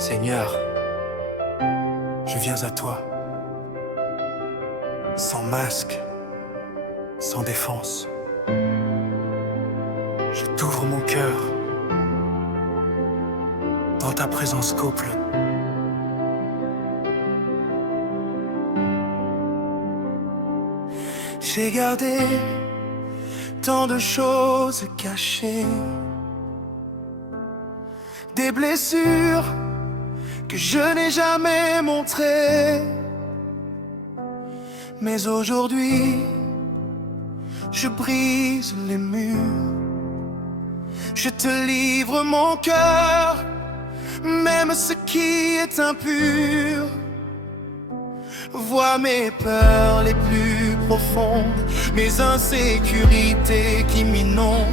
Seigneur, je viens à toi, sans masque, sans défense. Je t'ouvre mon cœur, dans ta présence couple. J'ai gardé tant de choses cachées, des blessures que je n'ai jamais montrées. Mais aujourd'hui, je brise les murs. Je te livre mon cœur, même ce qui est impur. Vois mes peurs les plus profondes, mes insécurités qui m'inondent,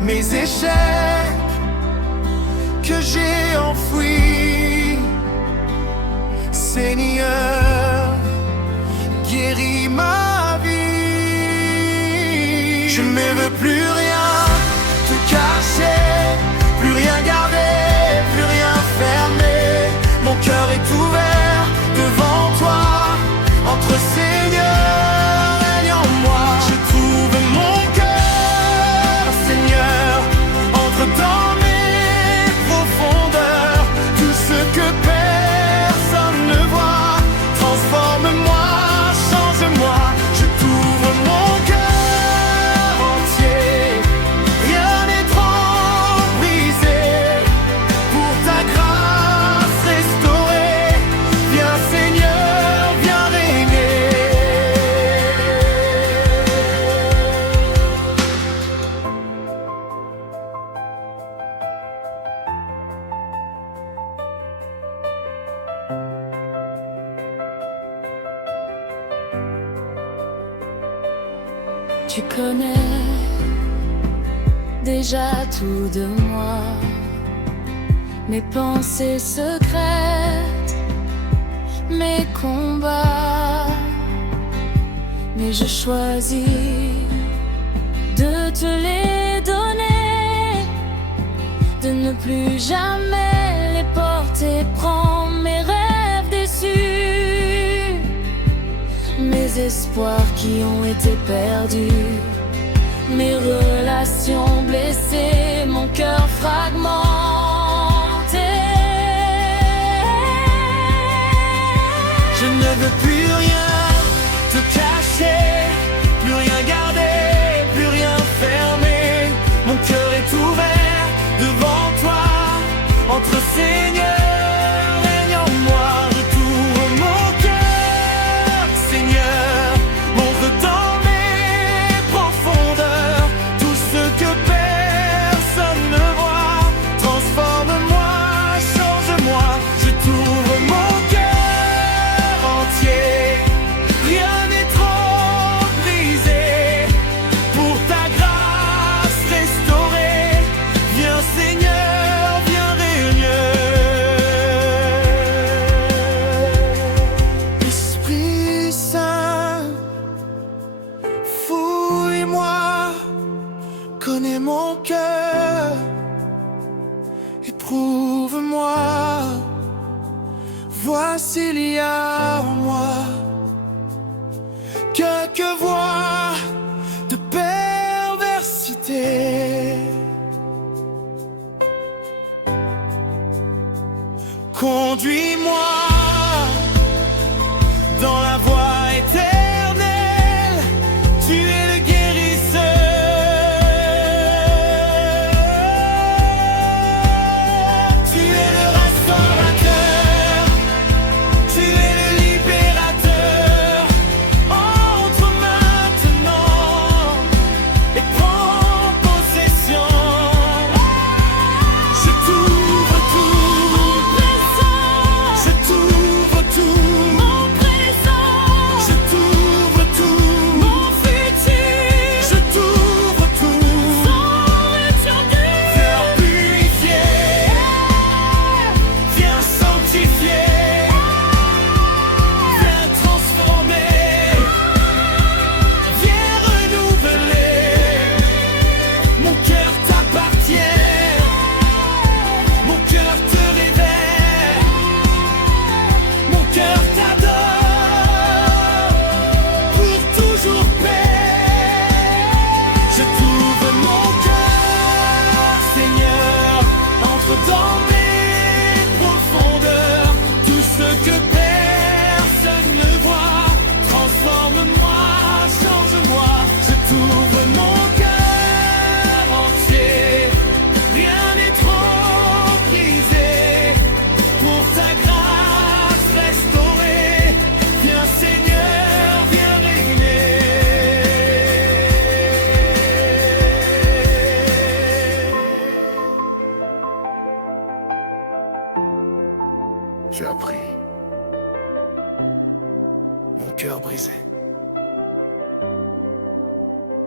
mes échecs que j'ai enfouis. Seigneur, guéris ma vie. Je ne veux plus rien te cacher, plus rien garder, plus rien fermer. Mon cœur est ouvert devant toi, entre Seigneur, règne en moi. Je trouve mon cœur, Seigneur, entre dans mes profondeurs. Tout ce que personne ne voit, transforme-moi, change-moi. Je t'ouvre mon cœur entier, rien n'est trop brisé. Pour ta grâce restaurée, viens Seigneur, viens régner. Tu connais déjà tout de moi, mes pensées secrètes, mes combats. Mais je choisis de te les donner, de ne plus jamais les porter. Prends mes rêves déçus, mes espoirs qui ont été perdus, mes relations blessées, mon cœur fragmenté. Je ne veux plus rien te cacher, plus rien garder, plus rien fermer. Mon cœur est ouvert devant toi, entre Seigneur, règne en moi. Je t'ouvre mon cœur, Seigneur, montre dans mes profondeurs tout ce que personne ne voit. Transforme-moi, change-moi. Je t'ouvre mon cœur entier, rien n'est trop brisé. Pour ta grâce restaurée, viens Seigneur, viens régner. Esprit Saint, fouille-moi, connais mon cœur, éprouve-moi, vois s'il y a en moi quelques voix de perversité. Conduis-moi dans la voie éternelle, tu es le guérisseur, tu es le restaurateur, tu es le libérateur. Entre maintenant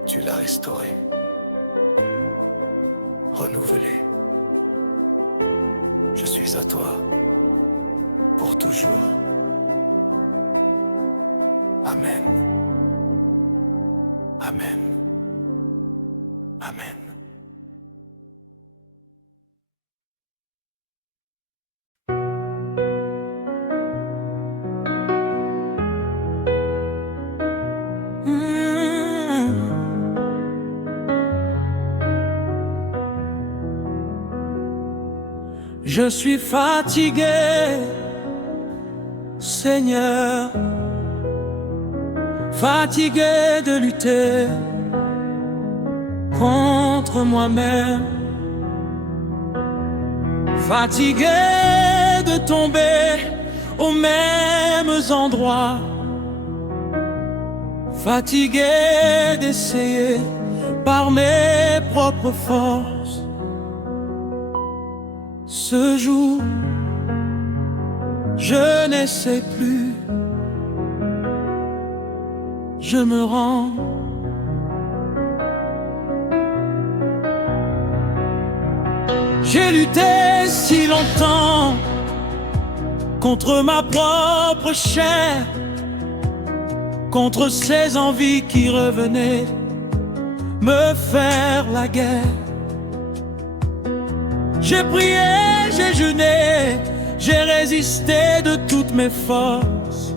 tu l'as restauré, renouvelé. Je suis à toi pour toujours. Amen. Amen. Amen. Je suis fatigué, Seigneur, fatigué de lutter contre moi-même, fatigué de tomber aux mêmes endroits, fatigué d'essayer par mes propres forces. Ce jour, je n'essaie plus, je me rends. J'ai lutté si longtemps contre ma propre chair, contre ces envies qui revenaient me faire la guerre. J'ai prié, j'ai jeûné, j'ai résisté de toutes mes forces.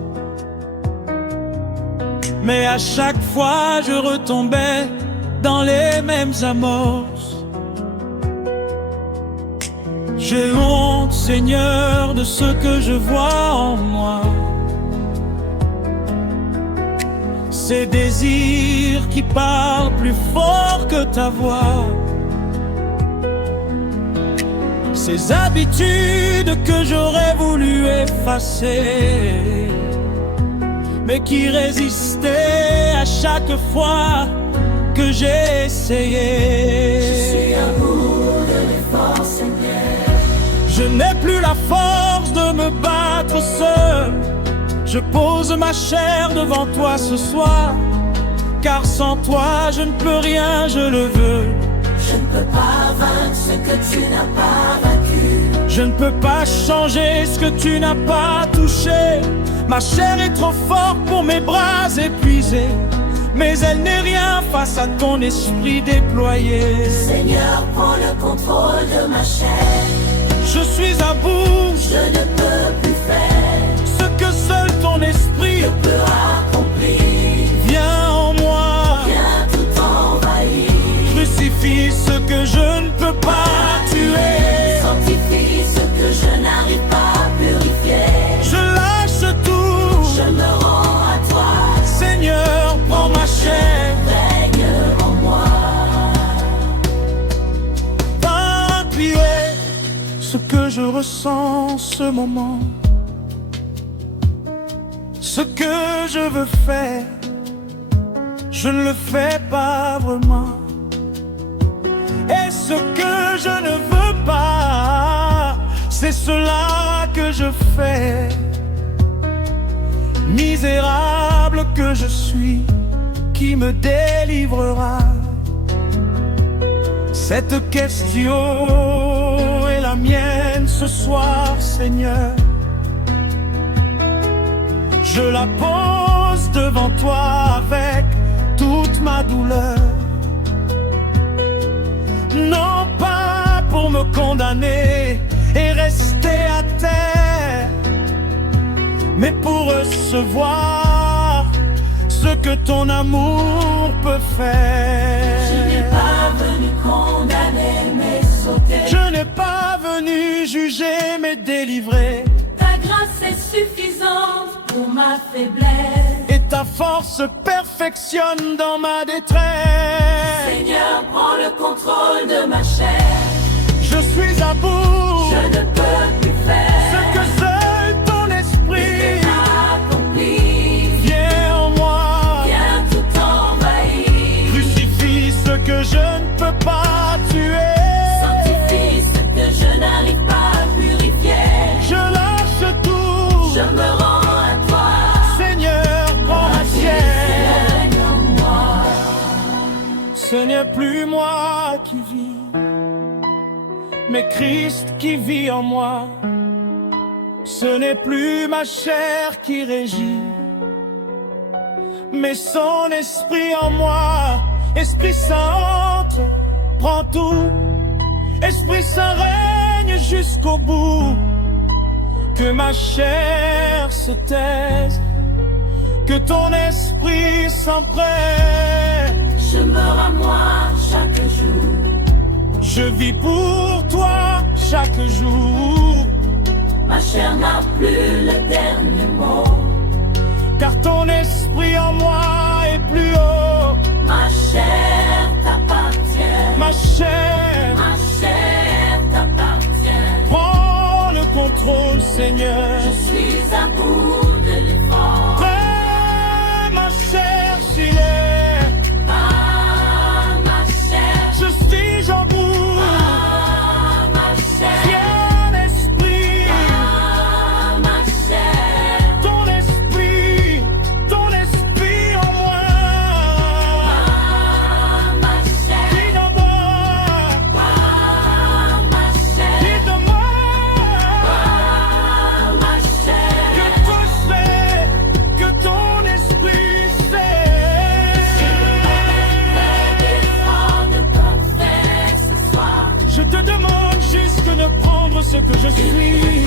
Mais à chaque fois je retombais dans les mêmes amorces. J'ai honte, Seigneur, de ce que je vois en moi. Ces désirs qui parlent plus fort que ta voix. Ces habitudes que j'aurais voulu effacer, mais qui résistaient à chaque fois que j'ai essayé. Je suis à bout de l'effort, Seigneur. Je n'ai plus la force de me battre seul. Je pose ma chair devant toi ce soir, car sans toi je ne peux rien, je le veux. Je ne peux pas vaincre ce que tu n'as pas vaincu. Je ne peux pas changer ce que tu n'as pas touché. Ma chair est trop forte pour mes bras épuisés, mais elle n'est rien face à ton esprit déployé. Seigneur, prends le contrôle de ma chair. Je suis à bout, Je ne peux plus faire ce que seul ton esprit peut accomplir. vient en moi. Viens tout envahir. Crucifie ce que je ne peux pas tuer. Sanctifie ce que je n'arrive pas à purifier. Je lâche tout, Je me rends à toi. Seigneur, prends ma chair. Règne en moi. Va plier ce que je ressens en ce moment. Ce que je veux faire, je ne le fais pas vraiment. Et ce que je ne veux pas, c'est cela que je fais. Misérable que je suis, qui me délivrera? Cette question est la mienne ce soir, Seigneur. Je la pose devant toi avec toute ma douleur. Non pas pour me condamner et rester à terre, mais pour recevoir ce que ton amour peut faire. Je n'ai pas venu condamner, mais sauter. Je n'ai pas venu juger, mais délivrer. Ta grâce est suffisante pour ma faiblesse. Et ta force se perfectionne dans ma détresse. Seigneur, prends le contrôle de ma chair. Je suis à bout, Je ne peux plus faire ce que seul ton esprit accompli. vient en moi. Viens tout envahir. Crucifie ce que je ne peux pas tuer. Sanctifie ce que je n'arrive pas à purifier. Je lâche tout, Je me rends à toi. Seigneur, prends ma chair. Règne en moi. Ce n'est plus moi qui vis, mais Christ qui vit en moi. Ce n'est plus ma chair qui régit, mais son esprit en moi. Esprit Saint entre, prend tout. Esprit Saint règne jusqu'au bout. Que ma chair se taise, que ton esprit s'empresse. Je meurs à moi chaque jour. Je vis pour toi chaque jour. Ma chair n'a plus le dernier mot. Car ton esprit en moi est plus haut. Ma chair t'appartient. Ma chair t'appartient. Prends le contrôle, Seigneur. Je suis à bout de l'effort. Prends ma chair, s'il est. Ma chair. Je suis en bout. Ma chair. Viens, esprit. Ma chair. Ton esprit en moi. Ma chair. Dis en moi. Ma chair. Dis de moi. Ma chair. Que toi sais, que ton esprit sait. Je te demande juste de prendre ce que je suis.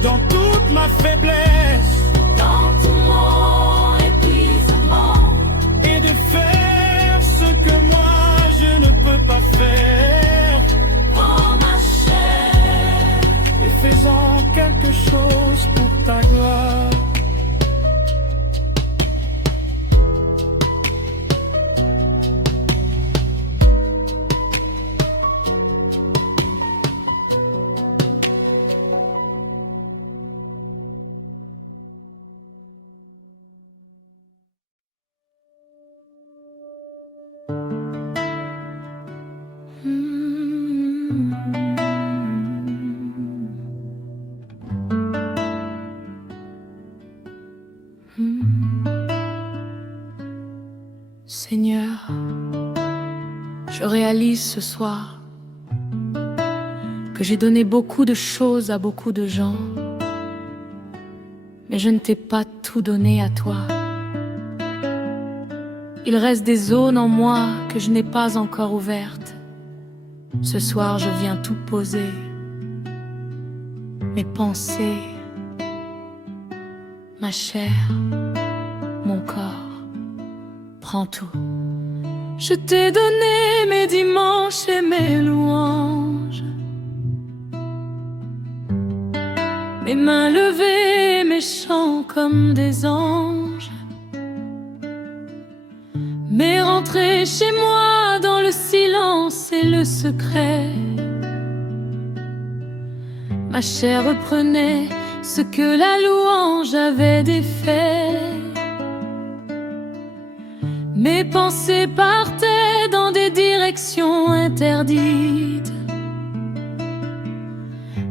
Dans toute ma faiblesse. Dans tout mon épuisement. Et de faire ce que moi je ne peux pas faire. Prends ma chair. Et faisant quelque chose pour ta gloire. Seigneur, je réalise ce soir que j'ai donné beaucoup de choses à beaucoup de gens, mais je ne t'ai pas tout donné à toi. Il reste des zones en moi que je n'ai pas encore ouvertes. Ce soir, je viens tout poser. Mes pensées, ma chair, mon corps. Prends tout. Je t'ai donné mes dimanches et mes louanges, mes mains levées, mes chants comme des anges, mes rentrées chez moi dans le silence et le secret. Ma chair reprenait ce que la louange avait défait. Mes pensées partaient dans des directions interdites.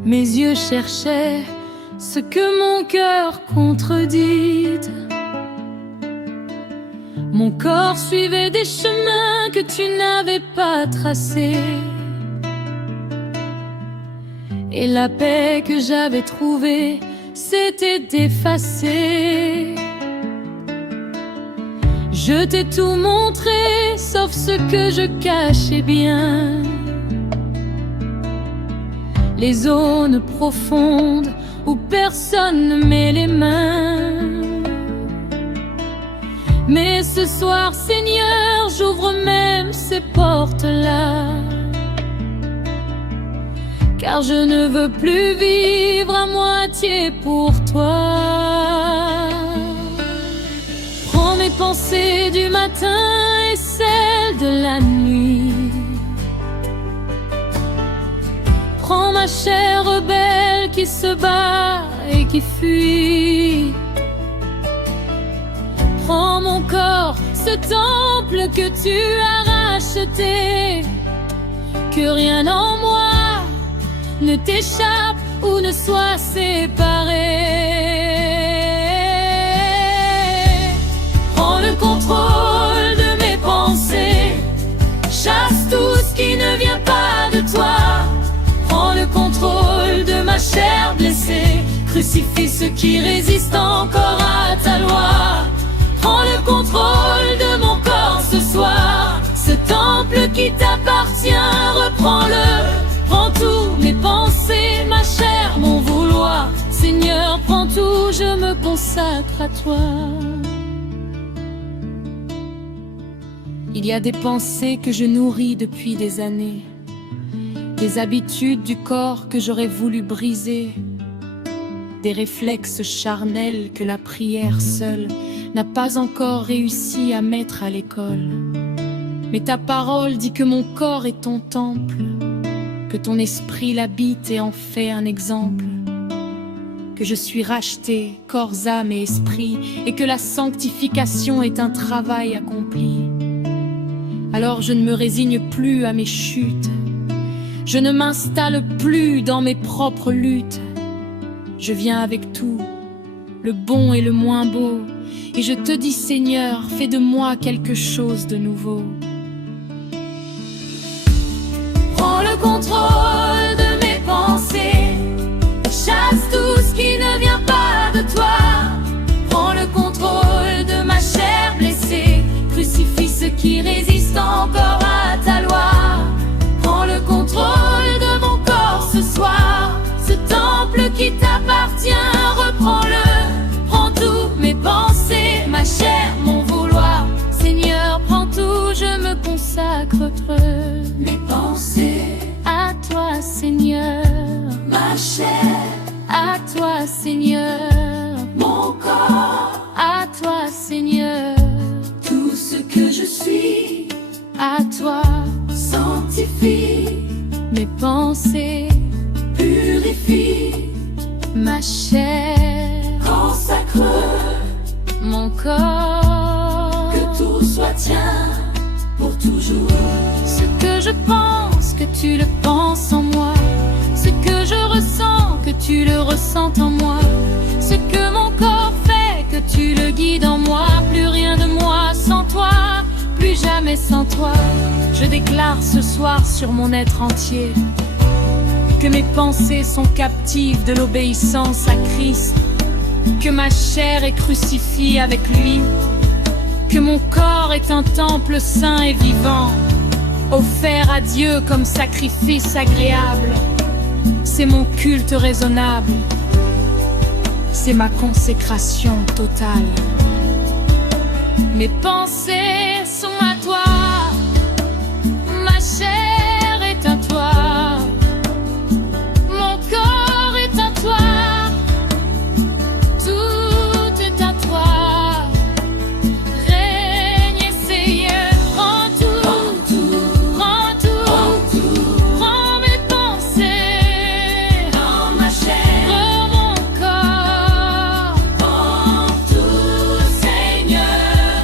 Mes yeux cherchaient ce que mon cœur contredit. Mon corps suivait des chemins que tu n'avais pas tracés. Et la paix que j'avais trouvée s'était effacée. Je t'ai tout montré, sauf ce que je cachais bien. Les zones profondes où personne ne met les mains. Mais ce soir, Seigneur, j'ouvre même ces portes-là. Car je ne veux plus vivre à moitié pour toi. Prends mes pensées du matin et celles de la nuit. Prends ma chair rebelle qui se bat et qui fuit. Prends mon corps, ce temple que tu as racheté. Que rien en moi ne t'échappe ou ne soit séparé. Crucifie ceux qui résistent encore à ta loi. Prends le contrôle de mon corps ce soir. Ce temple qui t'appartient, reprends-le. Prends tout, mes pensées, ma chair, mon vouloir. Seigneur, prends tout, je me consacre à toi. Il y a des pensées que je nourris depuis des années, des habitudes du corps que j'aurais voulu briser, des réflexes charnels que la prière seule n'a pas encore réussi à mettre à l'école. Mais ta parole dit que mon corps est ton temple, que ton esprit l'habite et en fait un exemple, que je suis racheté, corps, âme et esprit, et que la sanctification est un travail accompli. Alors je ne me résigne plus à mes chutes, je ne m'installe plus dans mes propres luttes. Je viens avec tout, le bon et le moins beau, et je te dis Seigneur, fais de moi quelque chose de nouveau. Prends le contrôle de mes pensées, chasse tout ce qui ne vient pas de toi. Prends le contrôle de ma chair blessée, crucifie ceux qui résistent encore à ta loi. Prends le contrôle de mon corps ce soir. Ce temple qui t'appartient, reprends-le. Prends tout, mes pensées, ma chair, mon vouloir. Seigneur, prends tout, je me consacre. Mes pensées, À toi, Seigneur. ma chair, À toi, Seigneur. mon corps, À toi, Seigneur. tout ce que je suis, À toi, sanctifie, mes pensées, purifie, ma chair, consacre, mon corps. que tout soit tien pour toujours. Ce que je pense, que tu le penses en moi. Ce que je ressens, que tu le ressens en moi. Ce que mon corps fait, que tu le guides en moi. Plus rien de moi sans toi, plus jamais sans toi. Je déclare ce soir sur mon être entier que mes pensées sont captives de l'obéissance à Christ, que ma chair est crucifiée avec lui, que mon corps est un temple saint et vivant, offert à Dieu comme sacrifice agréable. C'est mon culte raisonnable, c'est ma consécration totale. Mes pensées sont à toi, ma chair est à toi, mon corps est à toi, tout est à toi. Règne Seigneur, prends tout, prends tout, prends mes pensées, Dans ma chair, prends mon corps. prends tout, Seigneur,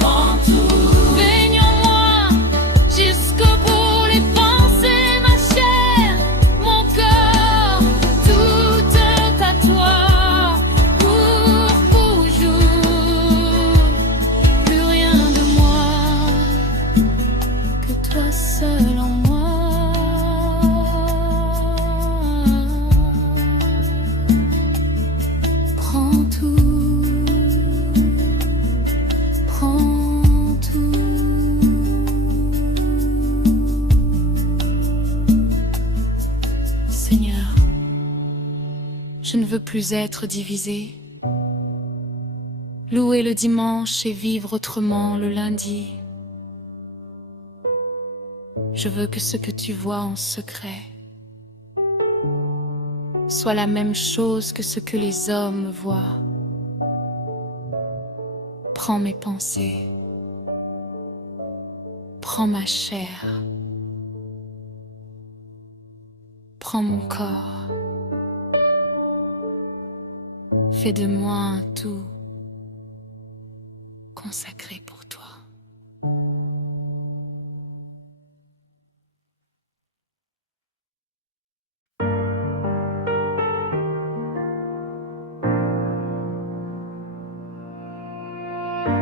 prends tout. Baigne en moi jusqu'au bout les pensées, ma chair, mon corps, tout est à toi pour toujours. Plus rien de moi que toi seul en moi. Prends tout, prends tout. Seigneur, je ne veux plus être divisé. Louer le dimanche et vivre autrement le lundi. Je veux que ce que tu vois en secret soit la même chose que ce que les hommes voient. Prends mes pensées, prends ma chair, prends mon corps, fais de moi un tout consacré pour toi.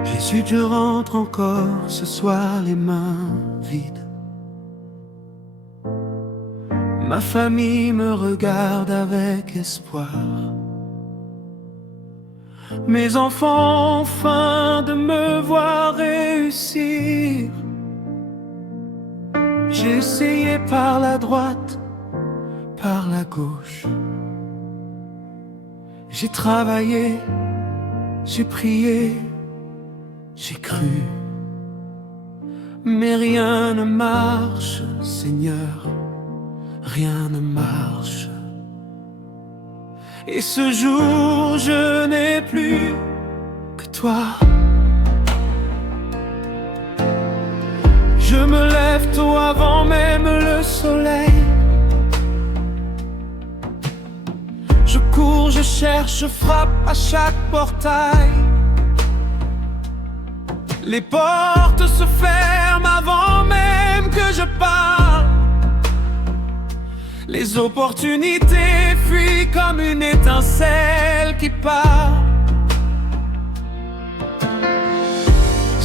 Jésus, je rentre encore ce soir les mains vides. Ma famille me regarde avec espoir. Mes enfants ont faim de me voir réussir. J'ai essayé par la droite, par la gauche. J'ai travaillé, j'ai prié, j'ai cru. Mais rien ne marche, Seigneur, rien ne marche. Et ce jour, je n'ai plus que toi. Je me lève tôt avant même le soleil. Je cours, je cherche, je frappe à chaque portail. Les portes se ferment avant même que je parle. Les opportunités fuient comme une étincelle qui part.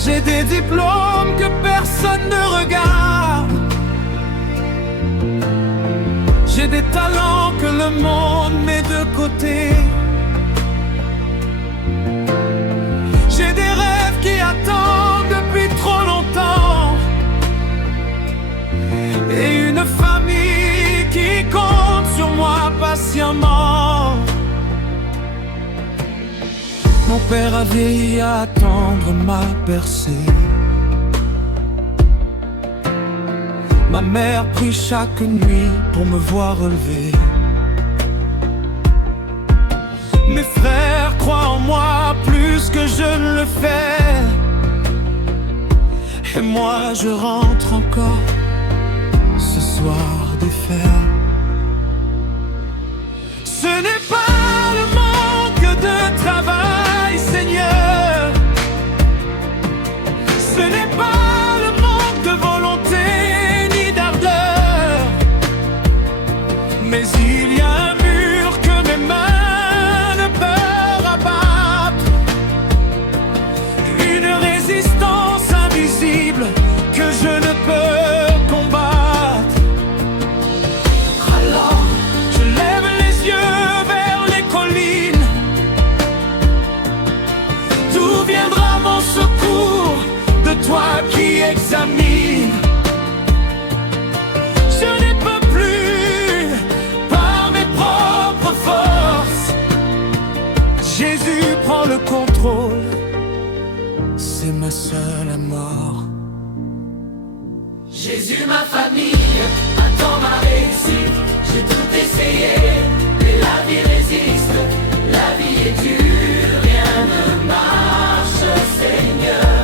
J'ai des diplômes que personne ne regarde. J'ai des talents que le monde met de côté. J'ai des rêves qui attendent depuis trop longtemps. Et une famille qui compte sur moi patiemment. Mon père a veillé à attendre ma percée. Ma mère prie chaque nuit pour me voir relever. Mes frères croient en moi plus que je ne le fais. Et moi je rentre encore ce soir défaire. Ce n'est pas le manque de travail, Seigneur. Ce n'est pas le manque de volonté ni d'ardeur. Mais il y a un mur que mes mains ne peuvent abattre. Une résistance invisible que je ne peux combattre. Alors je lève les yeux vers les collines. D'où viendra mon secours? De toi qui examine. Je ne peux plus par mes propres forces. Jésus prend le contrôle. C'est ma seule mort. Jésus, ma famille, attends ma réussite. J'ai tout essayé, mais la vie résiste. La vie est dure, rien ne marche, Seigneur.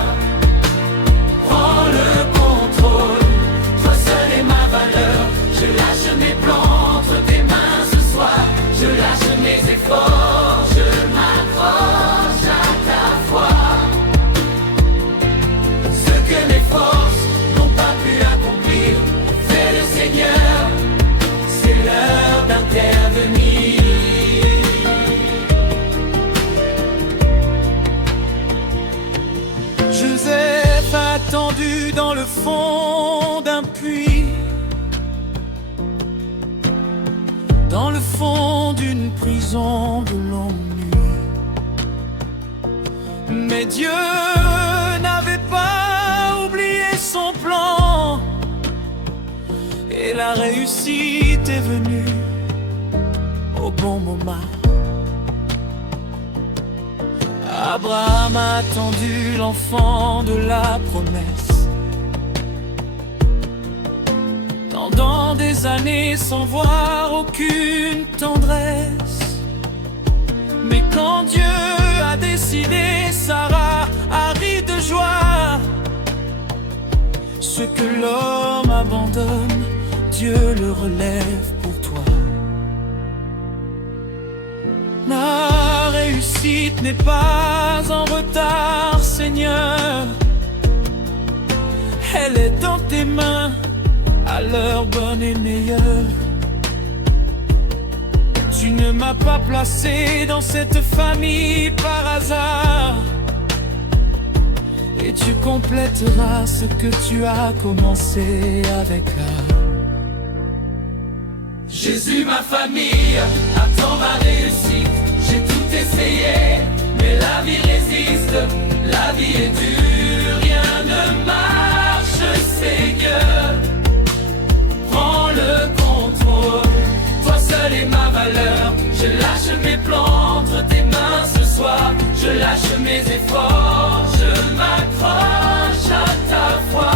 Prends le contrôle, toi seul est ma valeur. Je lâche mes plans entre tes mains ce soir. Je lâche mes efforts, je m'accroche à ta foi. Ce que mes forces n'ont pas pu accomplir, fais le Seigneur, c'est l'heure d'intervenir. Joseph attendu dans le fond d'un puits, dans le fond d'une prison de longue nuit. Mais Dieu n'avait pas oublié son plan, et la réussite est venue au bon moment. Abraham a attendu l'enfant de la promesse pendant des années sans voir aucune tendresse. Mais quand Dieu a décidé, Sarah a ri de joie. Ce que l'homme abandonne, Dieu le relève pour toi. La réussite n'est pas en retard, Seigneur. Elle est dans tes mains, à l'heure bonne et meilleure. Tu ne m'as pas placé dans cette famille par hasard. Et tu complèteras ce que tu as commencé avec elle. Jésus, ma famille, attends ma réussite. J'ai tout essayé, mais la vie résiste, la vie est dure, rien ne marche, Seigneur. Prends le contrôle, toi seul est ma valeur. Je lâche mes plans entre tes mains ce soir. Je lâche mes efforts, je m'accroche à ta foi.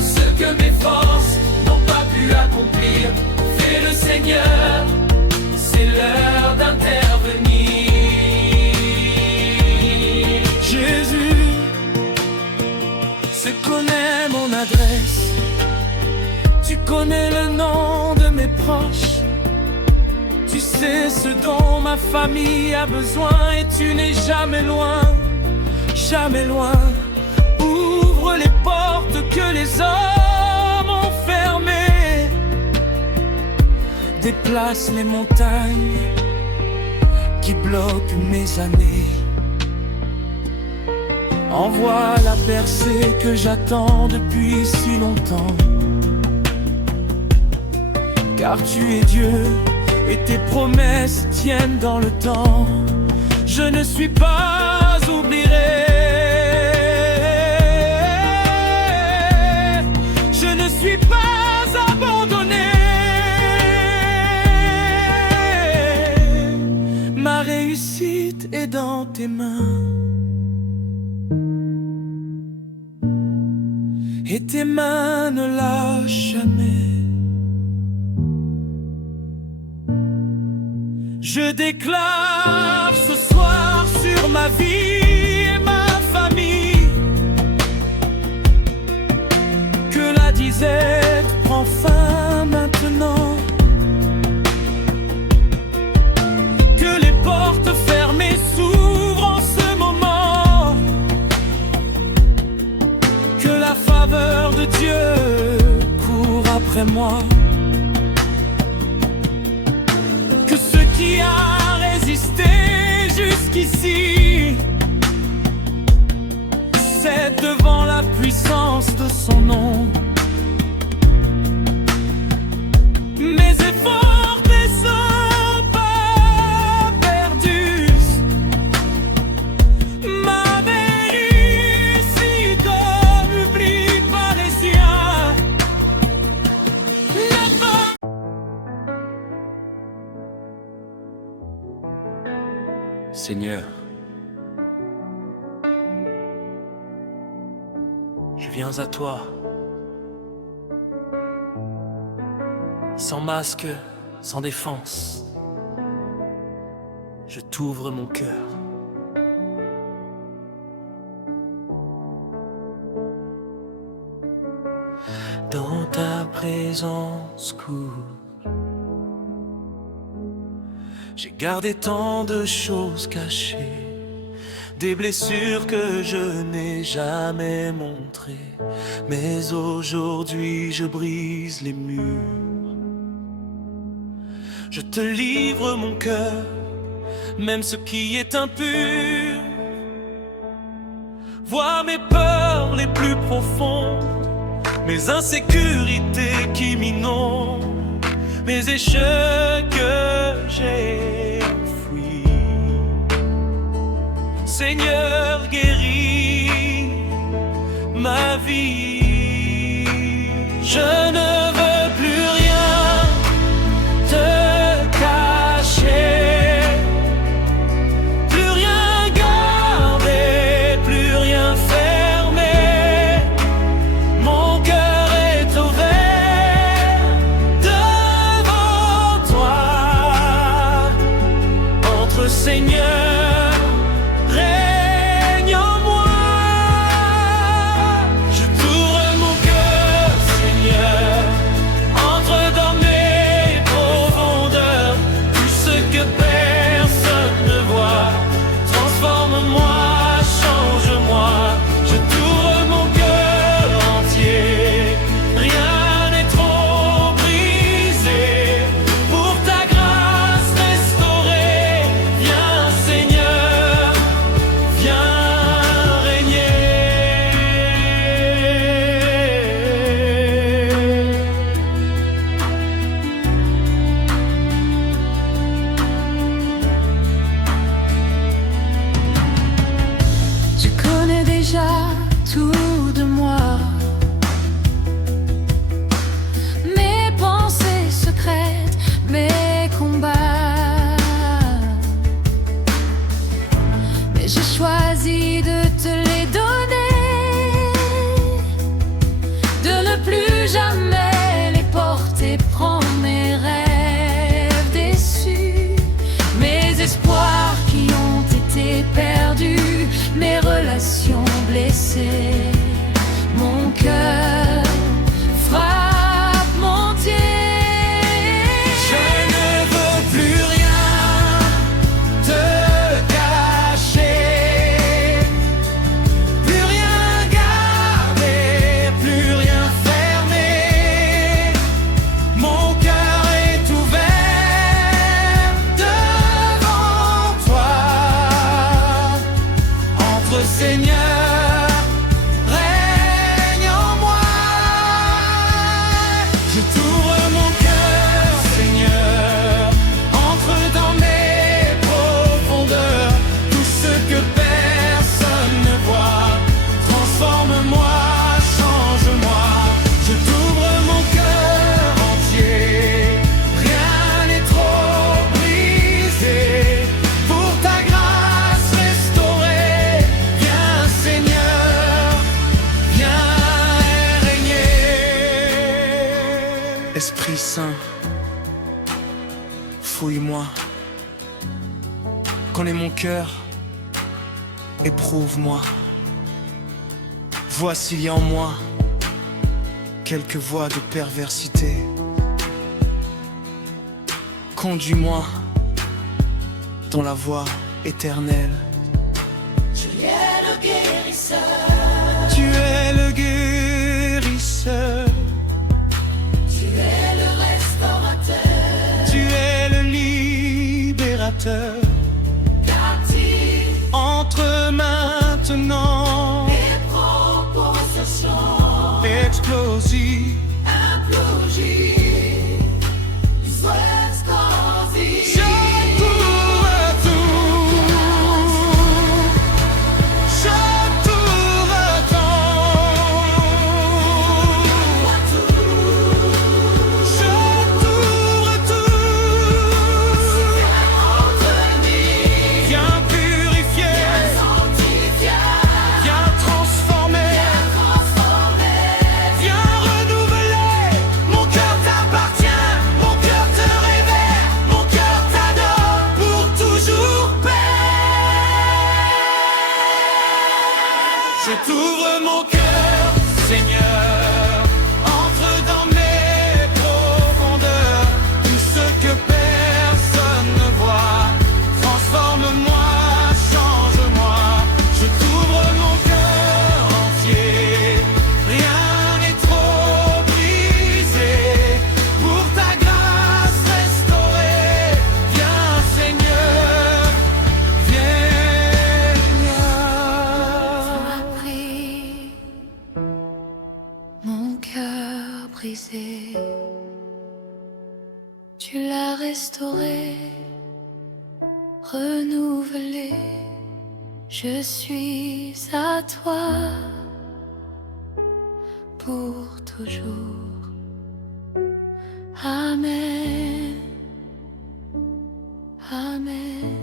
Ce que mes forces n'ont pas pu accomplir, fais le Seigneur, c'est l'heure d'intervenir. Jésus, tu connais mon adresse, tu connais le nom de mes proches, tu sais ce dont ma famille a besoin et tu n'es jamais loin, jamais loin. Ouvre les portes que les hommes ont fermées, déplace les montagnes qui bloquent mes années. Envoie la percée que j'attends depuis si longtemps. Car tu es Dieu et tes promesses tiennent dans le temps. Je ne suis pas oublié, je ne suis pas abandonné. Ma réussite est dans tes mains. Et tes mains ne lâchent jamais. Je déclare ce soir sur ma vie et ma famille que la disette prend fin maintenant, que les portes fermées s'ouvrent en ce moment, que la faveur de Dieu court après moi, que ce qui a résisté jusqu'ici cède devant la puissance de son nom. Mes efforts ne sont pas perdus, ma réussite n'oublie pas les siens. Seigneur, Je viens à toi, sans masque, sans défense. Je t'ouvre mon cœur. Dans ta présence coule. J'ai gardé tant de choses cachées, des blessures que je n'ai jamais montrées. Mais aujourd'hui je brise les murs. Je te livre mon cœur, même ce qui est impur. Vois mes peurs les plus profondes, mes insécurités qui m'inondent, mes échecs que j'ai enfouis. Seigneur, guéris ma vie. Je ne veux plus rien te cacher, plus rien garder, plus rien fermer. Mon cœur est ouvert devant toi. Entre Seigneur, déjà tout de moi. Mes pensées secrètes, mes combats. Mais j'ai choisi de te les donner, de ne plus jamais les porter. Prends mes rêves déçus, mes espoirs qui ont été perdus, mes relations blessées, mon cœur frappe mon Dieu. Je ne veux plus rien te cacher, plus rien garder, plus rien fermer. Mon cœur est ouvert devant toi. Entre Seigneur, règne en moi. Je t'ouvre mon cœur, Seigneur. Entre dans mes profondeurs, tout ce que personne ne voit. Transforme-moi, change-moi. Je t'ouvre mon cœur entier. Rien n'est trop brisé. Pour ta grâce restaurée, viens Seigneur, viens régner. Esprit Saint, fouille-moi, connais mon cœur, éprouve-moi. Vois s'il y a en moi quelques voies de perversité. Conduis-moi dans la voie éternelle. Tu es le guérisseur, Tu es le guérisseur, tu es le restaurateur, tu es le libérateur. captif Entre maintenant et propositions, explosive, implosive, souhaite cosy. je t'ouvre tout, je t'ouvre je t'ouvre tout. Viens purifier, viens transformer, viens renouveler. Mon cœur t'appartient, mon cœur te révère, mon cœur t'adore pour toujours paix. Je t'ouvre mon cœur, Seigneur. Entre dans mes profondeurs, tout ce que personne ne voit. Transforme-moi, change-moi. Je t'ouvre mon cœur entier. Rien n'est trop brisé. Pour ta grâce restaurée, viens Seigneur, viens. M'a pris mon cœur brisé, tu l'as restauré, renouvelé. Je suis à toi pour toujours. Amen. Amen.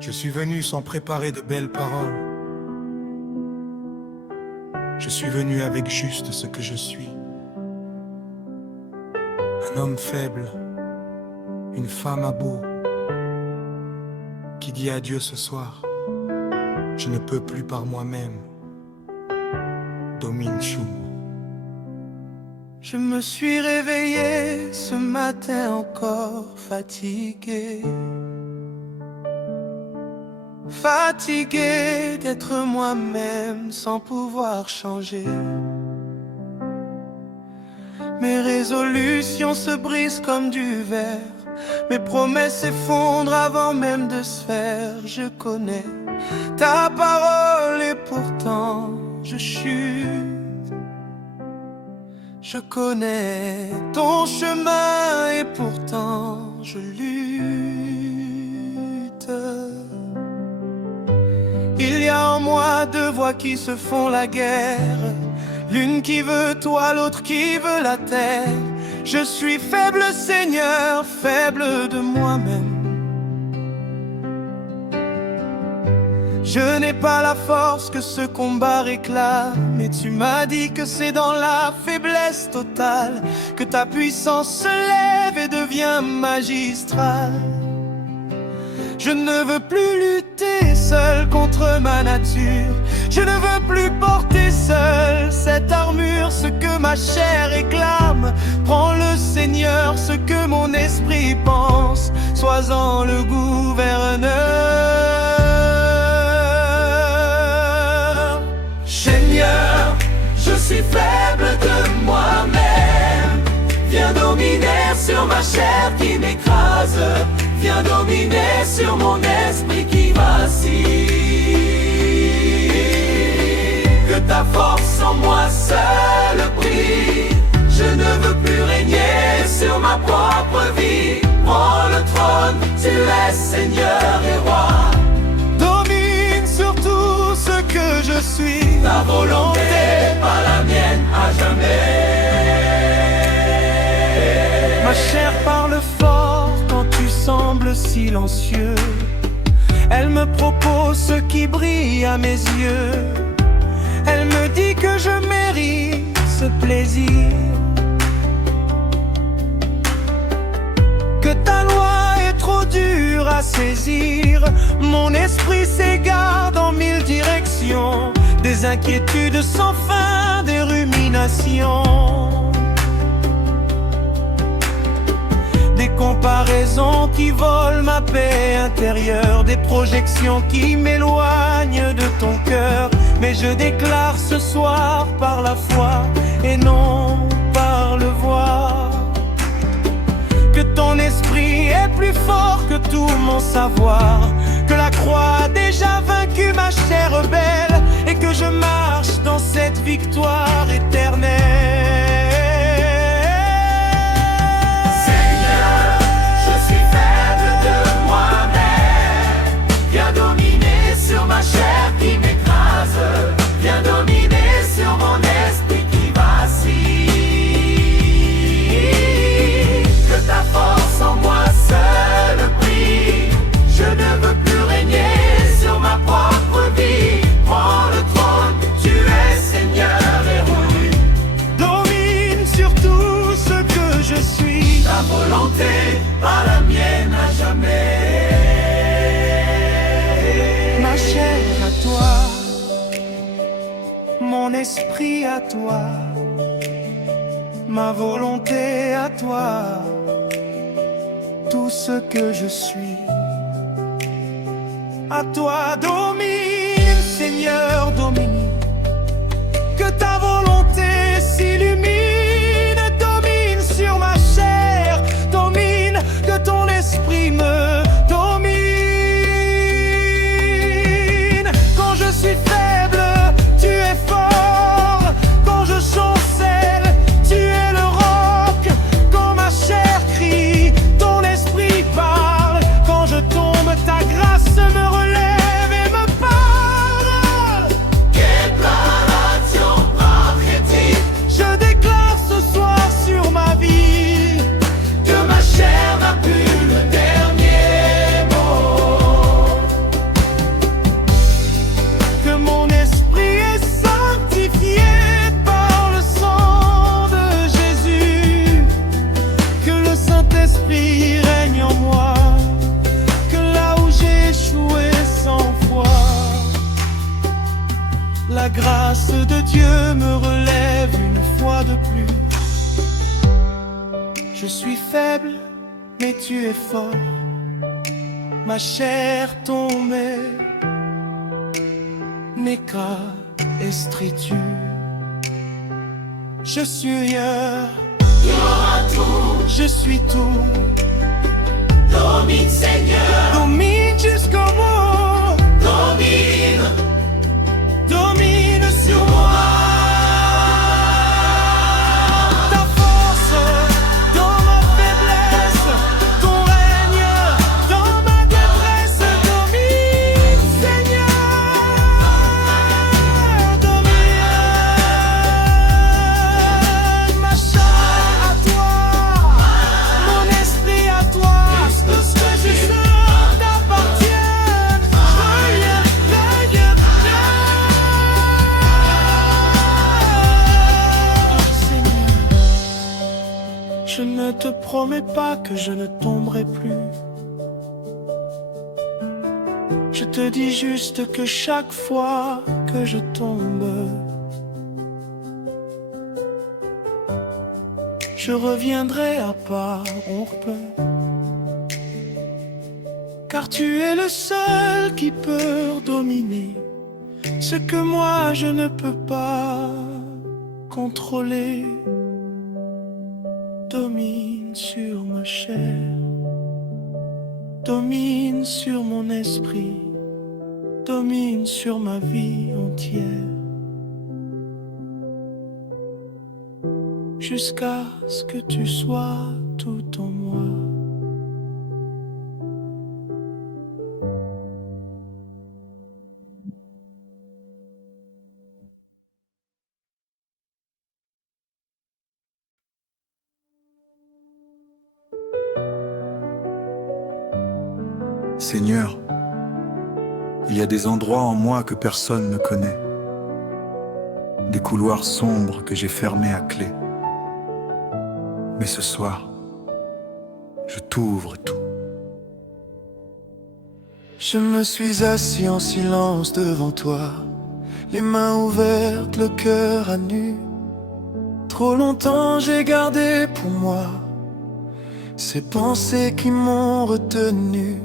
Je suis venu sans préparer de belles paroles. Je suis venu avec juste ce que je suis. Un homme faible, une femme à bout, qui dit adieu ce soir. Je ne peux plus par moi-même. Domine Chou. Je me suis réveillé ce matin encore fatigué. Fatigué d'être moi-même sans pouvoir changer. Mes résolutions se brisent comme du verre. Mes promesses s'effondrent avant même de se faire. Je connais ta parole et pourtant je chute. Je connais ton chemin et pourtant je lutte. Il y a en moi deux voix qui se font la guerre. L'une qui veut toi, l'autre qui veut la terre. Je suis faible, Seigneur, faible de moi-même. Je n'ai pas la force que ce combat réclame. Mais tu m'as dit que c'est dans la faiblesse totale que ta puissance se lève et devient magistrale. Je ne veux plus lutter seul contre ma nature. Je ne veux plus porter seul cette armure. Ce que ma chair réclame, prends-le Seigneur. Ce que mon esprit pense, sois-en le gouverneur. Seigneur, je suis faible de moi-même. Viens dominer sur ma chair qui m'écrase. Viens dominer sur mon esprit qui vacille. Que ta force en moi seule brille. Je ne veux plus régner sur ma propre vie. Prends le trône, tu es Seigneur et Roi. Domine sur tout ce que je suis. Ta volonté, pas la mienne à jamais. Ma chair parle fort quand tu sembles silencieux. Elle me propose ce qui brille à mes yeux. Elle me dit que je mérite ce plaisir. Que ta loi est trop dure à saisir. Mon esprit s'égare dans mille directions. Des inquiétudes sans fin, des ruminations. Des comparaisons qui volent ma paix intérieure. Des projections qui m'éloignent de ton cœur. Mais je déclare ce soir par la foi et non par le voir que ton esprit est plus fort que tout mon savoir. Que la croix a déjà vaincu ma chair rebelle. Et que je marche dans cette victoire éternelle. Sur ma chair qui m'écrase, viens dominer sur mon esprit qui vacille. Que ta force en moi seule brille. Je ne veux plus régner sur ma propre vie. Prends le trône, tu es Seigneur et Roi. Domine sur tout ce que je suis. Ta volonté, pas la mienne à jamais. Ma chair à toi, mon esprit à toi, ma volonté à toi, tout ce que je suis. À toi domine, Seigneur, domine. Que ta volonté s'illumine, domine sur ma chair, domine, que ton esprit me domine. Je suis faible, tu es fort. Quand je chancelle, tu es le roc. Quand ma chair crie, ton esprit parle. Quand je tombe, ta grâce me relève et me parle. Déclaration prophétique. Je déclare ce soir sur ma vie que ma chair n'a plus le dernier mot. Que mon esprit est sanctifié par le sang de Jésus. Que le Saint-Esprit règne en moi. Que là où j'ai échoué 100 fois, la grâce de Dieu me relève une fois de plus. Je suis faible, mais tu es fort. Ma chair tombée m'écrase et striture. Je suis rien, tu auras tout. Je suis tout. Domine, Seigneur, Domine jusqu'au bout. domine. Domine sur moi. Ta force dans ma faiblesse, ton règne dans ma détresse. Domine, Seigneur, domine. Ma chair à toi, mon esprit à toi. Tout ce que Je j'ai, t'appartiens. Rien, rien, Seigneur, je ne te promets pas que je ne tomberai plus. Je te dis juste que chaque fois que je tombe, je reviendrai à pas on peut. Car tu es le seul qui peut dominer ce que moi je ne peux pas contrôler. Domine sur ma chair, domine sur mon esprit, domine sur ma vie entière, jusqu'à ce que tu sois tout en moi. Seigneur, il y a des endroits en moi que personne ne connaît, des couloirs sombres que j'ai fermés à clé. Mais ce soir, je t'ouvre tout. Je me suis assis en silence devant toi, les mains ouvertes, le cœur à nu. Trop longtemps j'ai gardé pour moi ces pensées qui m'ont retenu,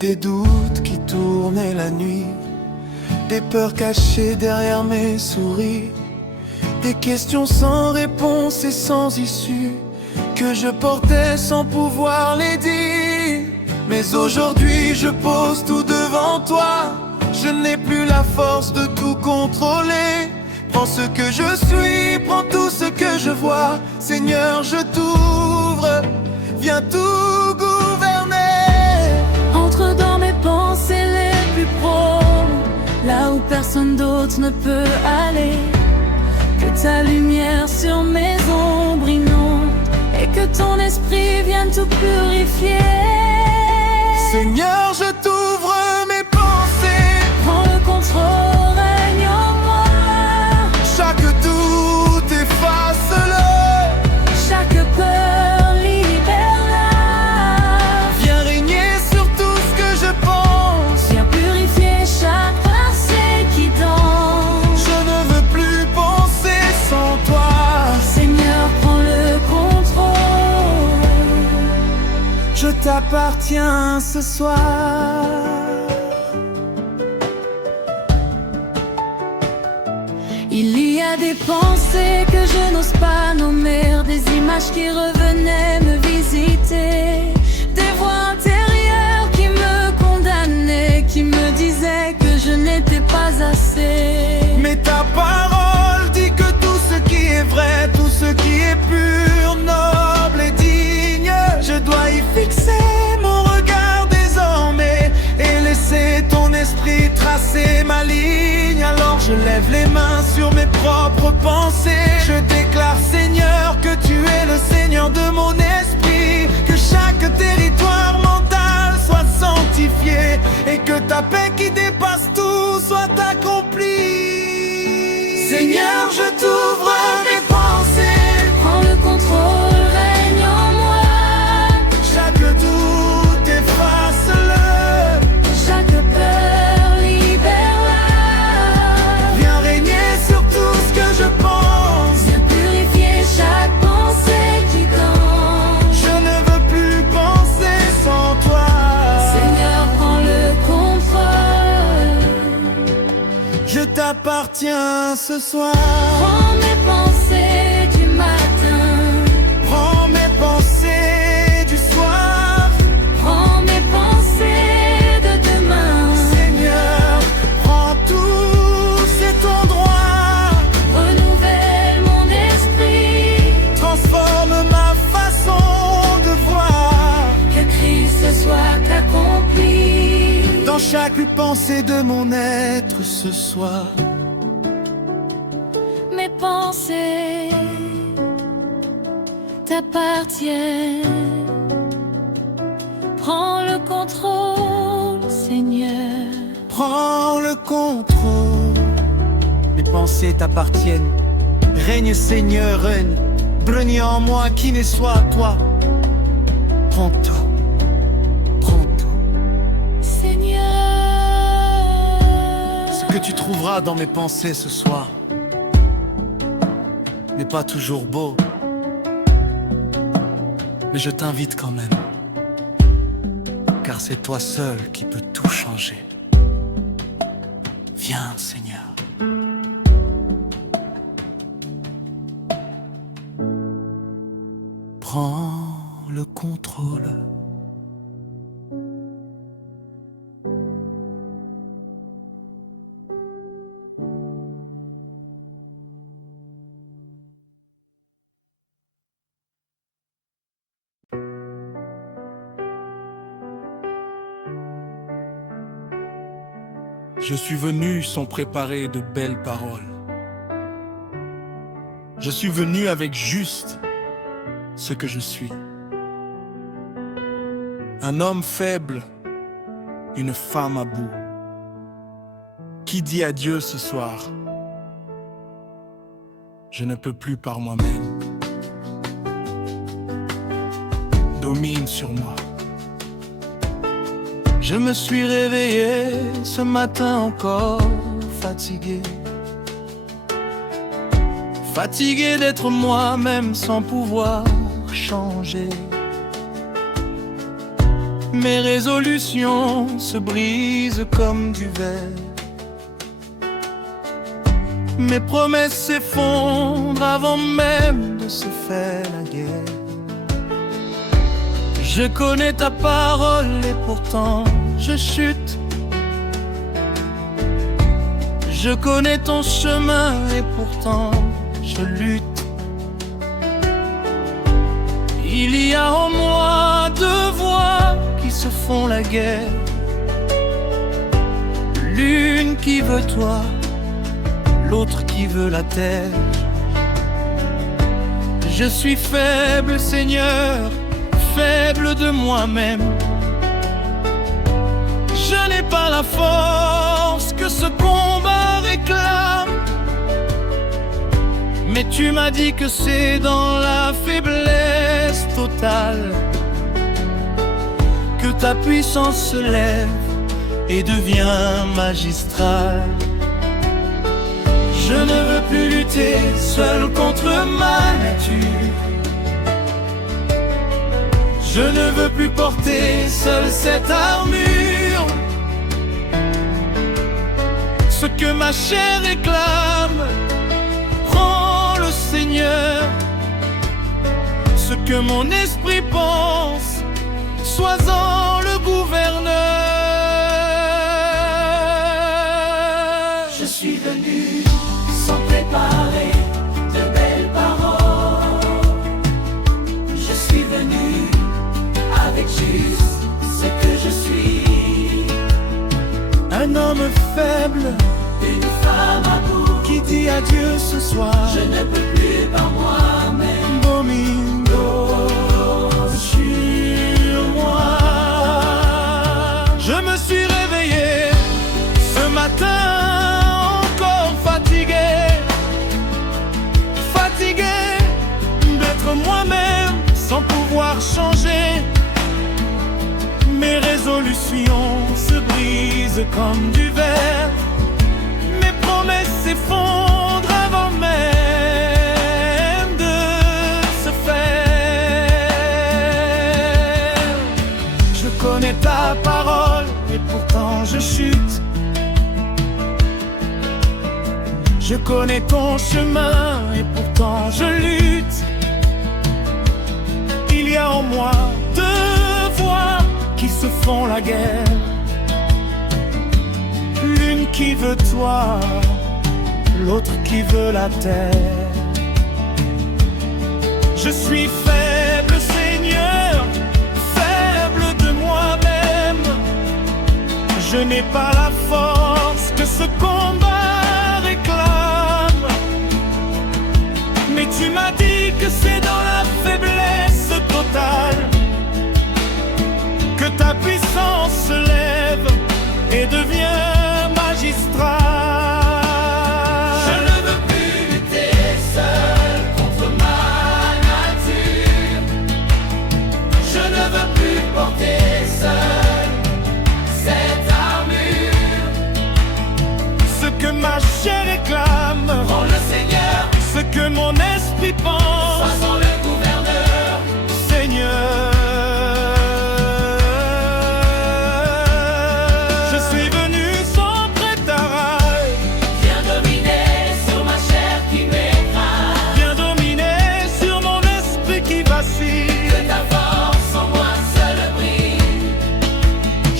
des doutes qui tournaient la nuit, des peurs cachées derrière mes souris, des questions sans réponse et sans issue que je portais sans pouvoir les dire. Mais aujourd'hui je pose tout devant toi, je n'ai plus la force de tout contrôler. Prends ce que je suis, prends tout ce que je vois. Seigneur, je t'ouvre, viens tout gouverner. Entre dans mes pensées les plus profondes, là où personne d'autre ne peut aller. Que ta lumière sur mes ombres inonde et que ton esprit vienne tout purifier. Seigneur, je t'ouvre mes pensées. Prends le contrôle, règne en moi. Chaque doute, efface-le. Chaque peur, libère-la. Viens régner sur tout ce que je pense. Viens purifier chaque pensée qui danse. Je ne veux plus penser sans toi. Seigneur, prends le contrôle. Je t'appartiens ce soir. Il y a des pensées que je n'ose pas nommer, des images qui revenaient me visiter, des voix intérieures qui me condamnaient, qui me disaient que je n'étais pas assez. Mais ta parole dit que tout ce qui est vrai, tout ce qui est pur, noble et digne, je dois y fixer mon regard désormais et laisser ton esprit tracer ma ligne. Alors je lève les mains sur mes propres pensées. Je déclare, Seigneur, que tu es le Seigneur de mon esprit, que chaque territoire mental soit sanctifié et que ta paix qui dépasse tout soit accomplie. Seigneur, je t'ouvre mes pensées. Prends le contrôle, règne en moi. Chaque doute, efface-le. Chaque peur, libère-la. Viens régner sur tout ce que je pense. Viens purifier chaque pensée qui danse. Je ne veux plus penser sans toi. Seigneur, prends le contrôle. Je t'appartiens ce soir. Prends mes pensées du matin, plus pensée de mon être ce soir. Mes pensées t'appartiennent. Prends le contrôle, Seigneur. Prends le contrôle. Mes pensées t'appartiennent. Règne Seigneur, règne. Brûle en moi qui ne soit toi. Prends tout. Prends tout. Seigneur, Ce que tu trouveras dans mes pensées ce soir n'est pas toujours beau, mais je t'invite quand même, car c'est toi seul qui peux tout changer. Viens, Seigneur. Prends le contrôle. Je suis venu sans préparer de belles paroles. Je suis venu avec juste ce que je suis. Un homme faible, une femme à bout. Qui dit adieu ce soir? Je ne peux plus par moi-même. Domine sur moi. Je me suis réveillé ce matin encore fatigué. Fatigué d'être moi-même sans pouvoir changer. Mes résolutions se brisent comme du verre. Mes promesses s'effondrent avant même de se faire la guerre. Je connais ta parole et pourtant je chute. Je connais ton chemin et pourtant je lutte. Il y a en moi deux voix qui se font la guerre. L'une qui veut toi, l'autre qui veut la terre. Je suis faible, Seigneur, faible de moi-même. Je n'ai pas la force que ce combat réclame. Mais tu m'as dit que c'est dans la faiblesse totale que ta puissance se lève et devient magistrale. Je ne veux plus lutter seul contre ma nature. Je ne veux plus porter seul cette armure. Ce que ma chair réclame, prends le Seigneur. Ce que mon esprit pense, sois-en le gouverneur. Je suis venu sans préparer de belles paroles. Je suis venu avec juste ce que je suis. Un homme faible, Une femme à bout, qui dit adieu ce soir. je ne peux plus par moi-même. Domingo sur moi. Je me suis réveillé ce matin encore fatigué. Fatigué d'être moi-même sans pouvoir changer. Mes résolutions se brisent comme du verre. Mes promesses s'effondrent avant même de se faire. Je connais ta parole et pourtant je chute. Je connais ton chemin et pourtant je lutte. Il y a en moi deux voix qui se font la guerre. L'une qui veut toi, l'autre qui veut la terre. Je suis faible, Seigneur, faible de moi-même. Je n'ai pas la force que ce combat réclame, mais tu m'as dit que c'est dans la faiblesse totale que ta puissance se lève et devient magistrat. Je ne veux plus lutter seul contre ma nature. Je ne veux plus porter seul cette armure. Ce que ma chair réclame, Prends le Seigneur, ce que mon esprit pense, sois son le gouverneur. Seigneur. Je suis venu sans prétaraille, Viens dominer sur ma chair qui m'écrase. viens dominer sur mon esprit qui vacille. Que ta force en moi seule brille.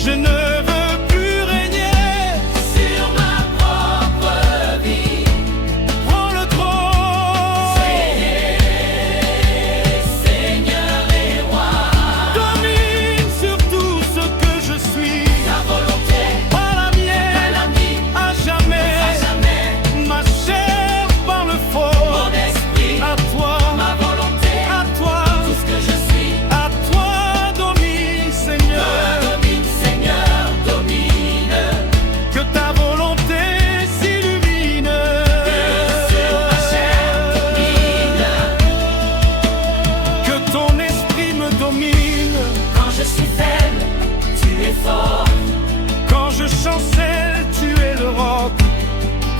Je ne veux plus régner, Sur ma propre vie. prends le trône, Seigneur et roi. domine sur tout ce que je suis, Ta volonté pas la est mienne, la mienne. à À jamais. jamais, Ma chair parle fort, mon esprit, à toi, ma volonté, à toi, tout ce que je suis. à toi domine, Seigneur. Domine, Seigneur, domine. Que ta volonté s'illumine. Sur ma chair domine. Que ton esprit me domine. Quand je suis faible, tu es fort. Quand je chancelle, tu es le roc.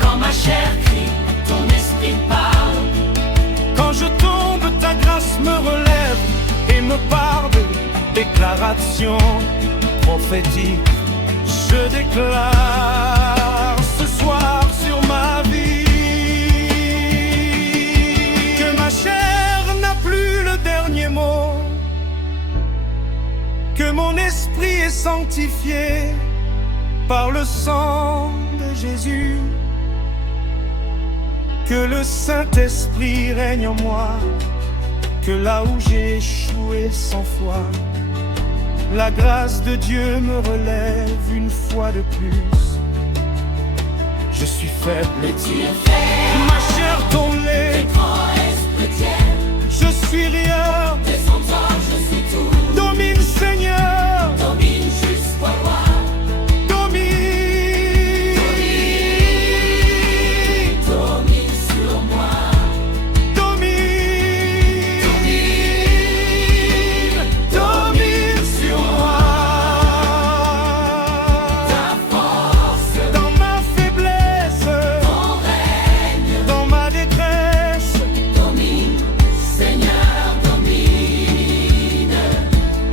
Quand ma chair crie, ton esprit parle. Quand je tombe, ta grâce me relève et me parle. Déclaration prophétique, je déclare ce soir sur ma vie que ma chair n'a plus le dernier mot, que mon esprit est sanctifié par le sang de Jésus, que le Saint-Esprit règne en moi, que là où j'ai échoué 100 fois, la grâce de Dieu me relève une fois de plus. Je suis faible, Mais tu es faible, ma chair tombée, grand esprit tienne. je suis rien. Descends-toi, je suis tout. Domine, Seigneur, Domine jusqu'au roi. domine, Domine sur moi. domine, domine sur moi. Ta force, Dans ma faiblesse, ton règne. dans ma détresse, Domine, Seigneur, domine.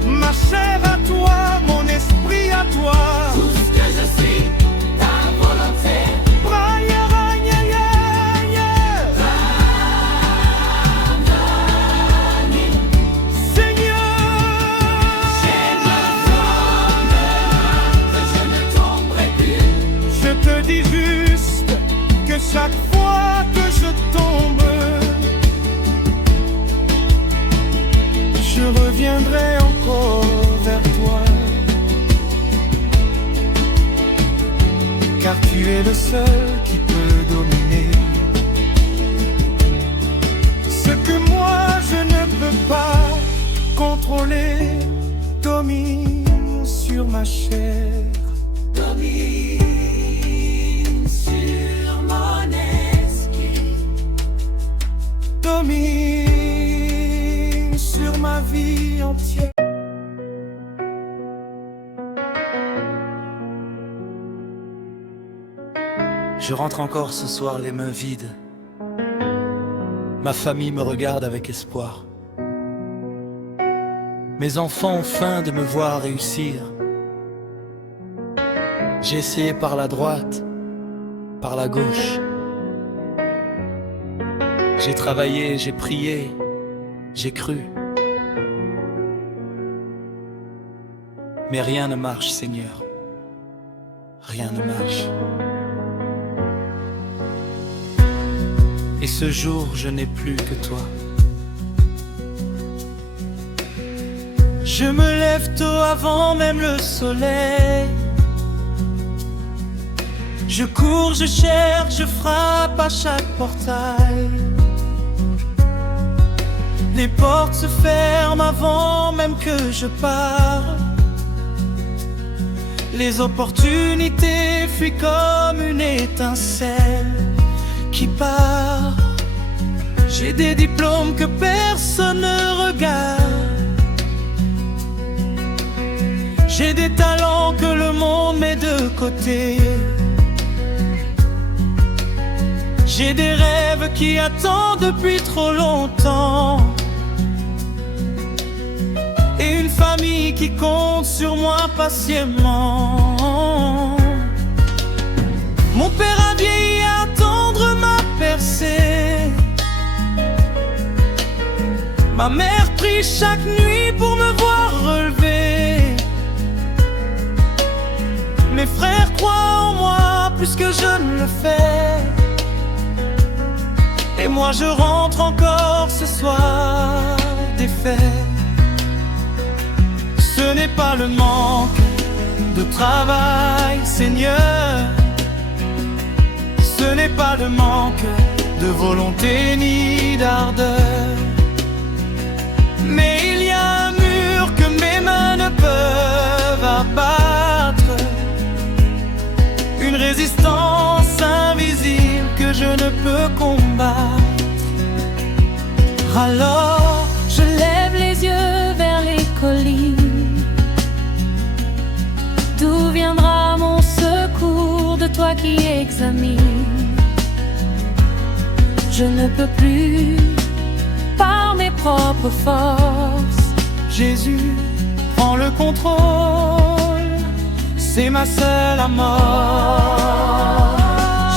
ma chair à toi, mon esprit à toi. Tout ce que je suis, ta volonté. Braille, ragne, Seigneur, J'ai ma flamme, que je ne tomberai plus. je te dis juste que chaque fois que je tombe, je reviendrai encore vers toi. Car tu es le seul qui peut dominer ce que moi je ne peux pas contrôler. Domine sur ma chair, Domine sur mon esprit. domine sur ma vie entière. Je rentre encore ce soir les mains vides. Ma famille me regarde avec espoir. Mes enfants ont faim de me voir réussir. J'ai essayé par la droite, par la gauche. J'ai travaillé, j'ai prié, j'ai cru. Mais rien ne marche, Seigneur. Rien ne marche. Et ce jour, je n'ai plus que toi. Je me lève tôt avant même le soleil Je cours, je cherche, je frappe à chaque portail. Les portes se ferment avant même que je parte. Les opportunités fuient comme une étincelle qui part. J'ai des diplômes que personne ne regarde. J'ai des talents que le monde met de côté. J'ai des rêves qui attendent depuis trop longtemps. Et une famille qui compte sur moi patiemment. Mon père a vieilli à attendre ma percée. Ma mère prie chaque nuit pour me voir relever. Mes frères croient en moi plus que je ne le fais. Et moi je rentre encore ce soir défait. Ce n'est pas le manque de travail, Seigneur. Ce n'est pas le manque de volonté ni d'ardeur. Mais il y a un mur que mes mains ne peuvent abattre. Une résistance invisible que je ne peux combattre. Alors Je lève les yeux vers les collines. D'où viendra mon secours? De toi qui examine. Je ne peux plus par mes propres forces. Jésus prend le contrôle, c'est ma seule mort.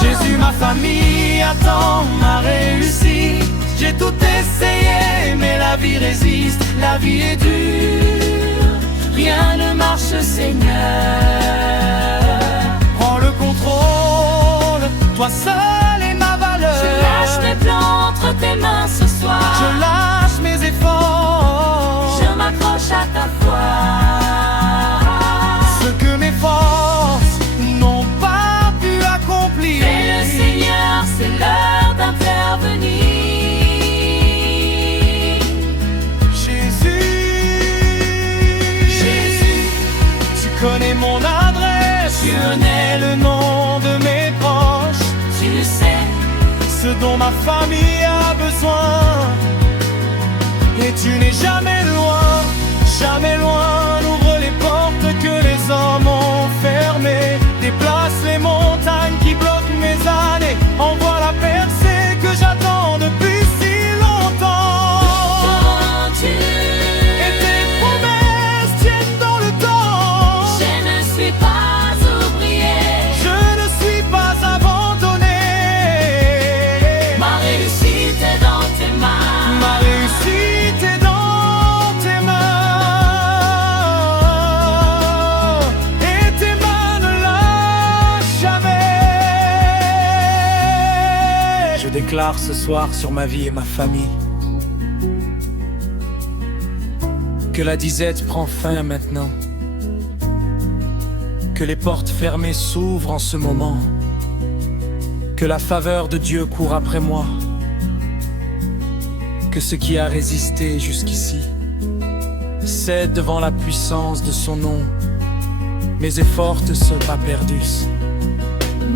Jésus, ma famille attend ma réussite. J'ai tout essayé, mais la vie résiste. La vie est dure, rien ne marche, Seigneur. Prends le contrôle, toi seul est ma valeur. Je lâche mes plans entre tes mains ce soir. Je lâche mes efforts. Je m'accroche à ta foi. Ce que mes forces n'ont pas pu accomplir. Et le Seigneur, c'est l'heure d'intervenir. Jésus, tu connais mon adresse. Tu connais le nom de mes proches. Tu sais Ce dont ma famille a besoin. Et tu n'es jamais loin, jamais loin. Ouvre les portes que les hommes ont fermées. Déplace les montagnes qui bloquent mes années. Envoie la percée que j'attends depuis si longtemps. Et tes promesses tiennent dans le temps. je ne suis pas oublié. Je ne suis pas abandonné. Ma réussite est dans tes mains. Ma réussite est dans tes mains. Et tes mains ne lâchent jamais. Je déclare ce soir sur ma vie et ma famille que la disette prend fin maintenant. Que les portes fermées s'ouvrent en ce moment. Que la faveur de Dieu court après moi. Que ce qui a résisté jusqu'ici cède devant la puissance de son nom. Mes efforts ne sont pas perdus.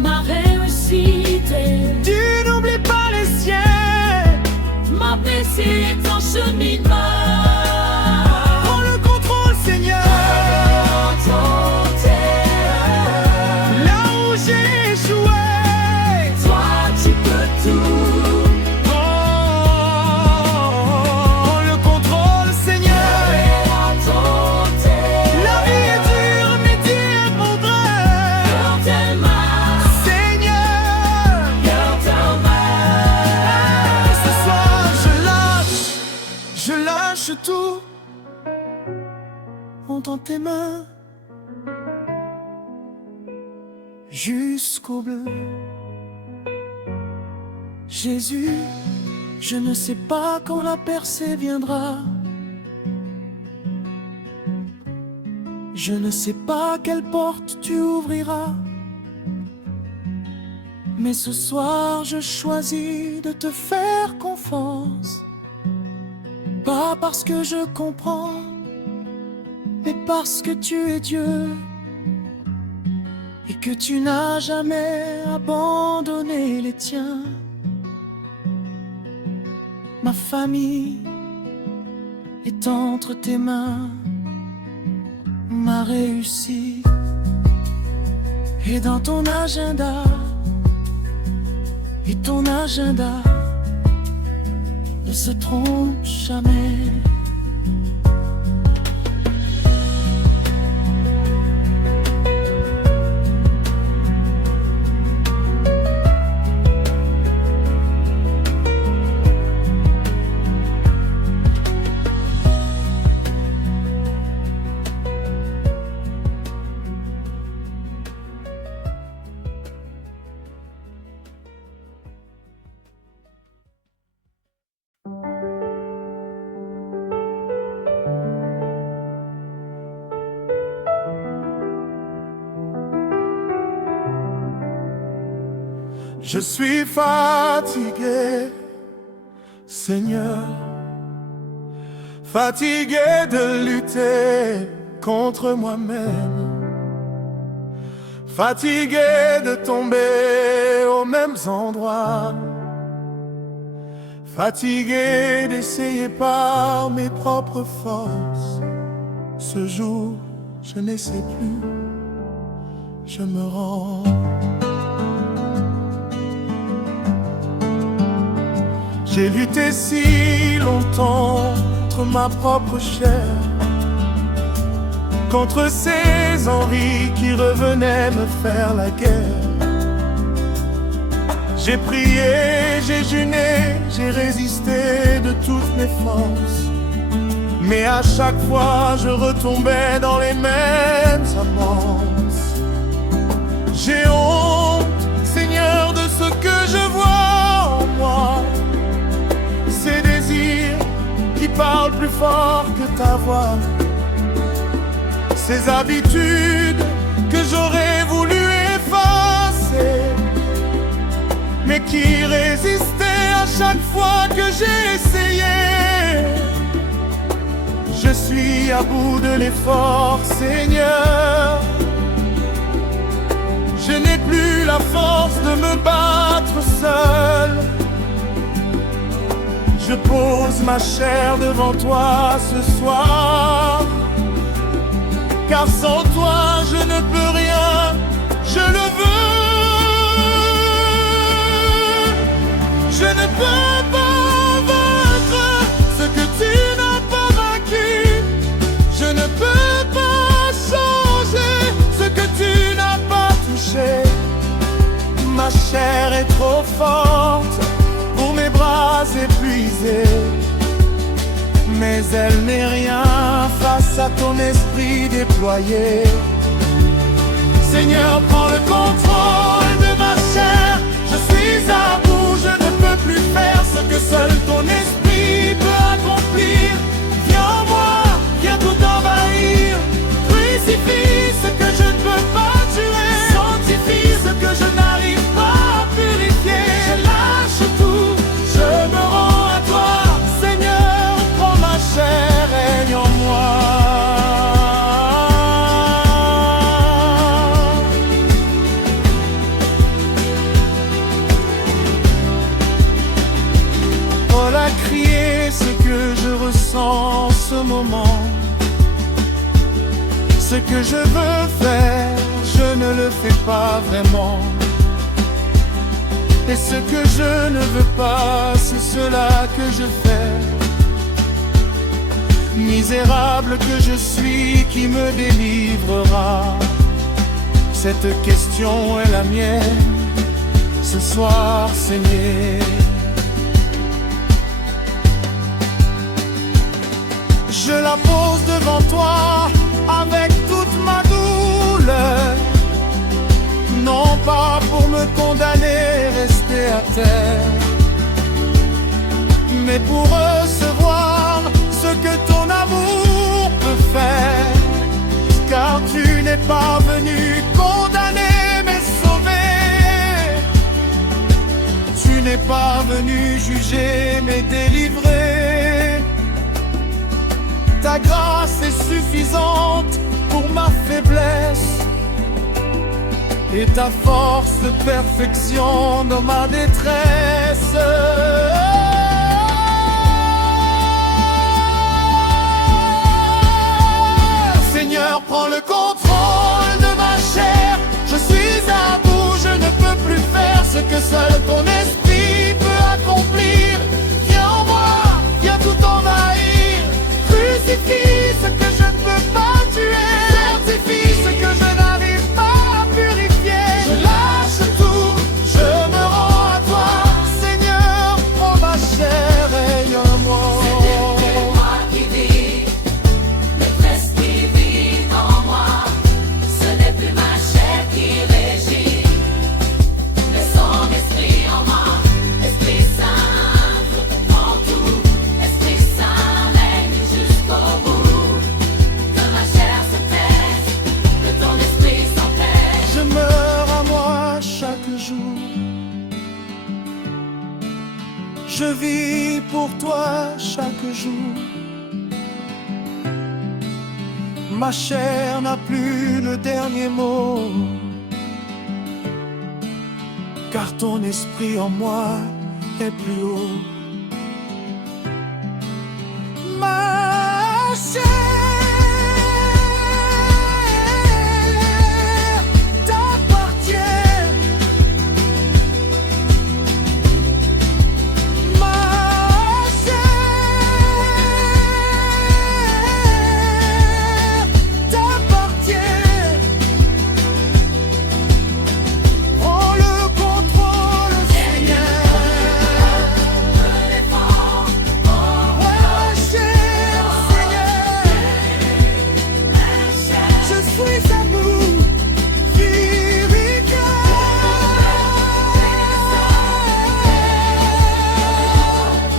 Ma réussite est Tu n'oublies pas les siens. ma paix, c'est en cheminement. Prends le contrôle, Seigneur. Là où j'ai échoué. Toi, tu peux tout. Prends le contrôle, Seigneur. La vie est dure, mais Dieu voudrait. Seigneur, ce soir je lâche tout. Entre tes mains jusqu'au bleu. Jésus, je ne sais pas quand la percée viendra. Je ne sais pas quelle porte tu ouvriras. Mais ce soir je choisis de te faire confiance. Pas parce que je comprends, mais parce que tu es Dieu et que tu n'as jamais abandonné les tiens. Ma famille est entre tes mains, ma réussite est dans ton agenda, et ton agenda ne se trompe jamais. Je suis fatigué, Seigneur, fatigué de lutter contre moi-même, fatigué de tomber aux mêmes endroits, fatigué d'essayer par mes propres forces. Ce jour, je n'essaie plus, je me rends. J'ai lutté si longtemps contre ma propre chair, contre ces envies qui revenaient me faire la guerre. J'ai prié, j'ai jeûné, j'ai résisté de toutes mes forces, mais à chaque fois je retombais dans les mêmes avances. J'ai honte, Seigneur, de ce que je vois en moi, ces désirs qui parlent plus fort que ta voix, ces habitudes que j'aurais voulu effacer, mais qui résistaient à chaque fois que j'ai essayé. Je suis à bout de l'effort, Seigneur. Je n'ai plus la force de me battre seul. Je pose ma chair devant toi ce soir, car sans toi je ne peux rien, je le veux. Je ne peux pas vaincre ce que tu n'as pas vaincu. Je ne peux pas changer ce que tu n'as pas touché. Ma chair est trop forte pour mes bras épuisés, mais elle n'est rien face à ton esprit déployé. Seigneur, prends le contrôle de ma chair. Je suis à bout, je ne peux plus faire ce que seul ton esprit peut accomplir. Viens en moi, viens tout envahir. Crucifie ce que je ne peux pas tuer. Sanctifie ce que je n'arrive pas à purifier. Je lâche tout, je me rends à toi. Seigneur, prends ma chair, règne en moi. Voilà crier ce que je ressens en ce moment. Ce que je veux faire, je ne le fais pas vraiment. Et ce que je ne veux pas, c'est cela que je fais. Misérable que je suis, qui me délivrera? Cette question est la mienne, ce soir, Seigneur. Je la pose devant toi avec toute ma douleur, non pas pour me condamner, rester à terre, mais pour recevoir ce que ton amour peut faire, car tu n'es pas venu condamner mais sauver. jugé mais délivré. Ta grâce est suffisante pour ma faiblesse et ta force de perfection dans ma détresse. Seigneur, prends le contrôle de ma chair. Je suis à bout, je ne peux plus faire ce que seul ton esprit peut accomplir. Viens en moi, viens tout envahir. Crucifie ce que je ne peux pas tuer. Certifie ce que je n'arrive pas à purifier. Je lâche tout, je me rends à toi. Seigneur, prends ma chair, règne en moi. C'est moi qui vis, notre esprit vit en moi. Ce n'est plus ma chair qui régit, mais son esprit en moi. Esprit Saint, prends tout. Esprit Saint règne jusqu'au bout. Que ma chair se taise, que ton esprit s'empêche. Je meurs à moi chaque jour. Je vis pour toi chaque jour. Ma chair n'a plus le dernier mot, car ton esprit en moi est plus haut. Ma chair t'appartient. Ma chair t'appartient. Prends le contrôle, Seigneur. Ma chair, Seigneur, je suis à bout.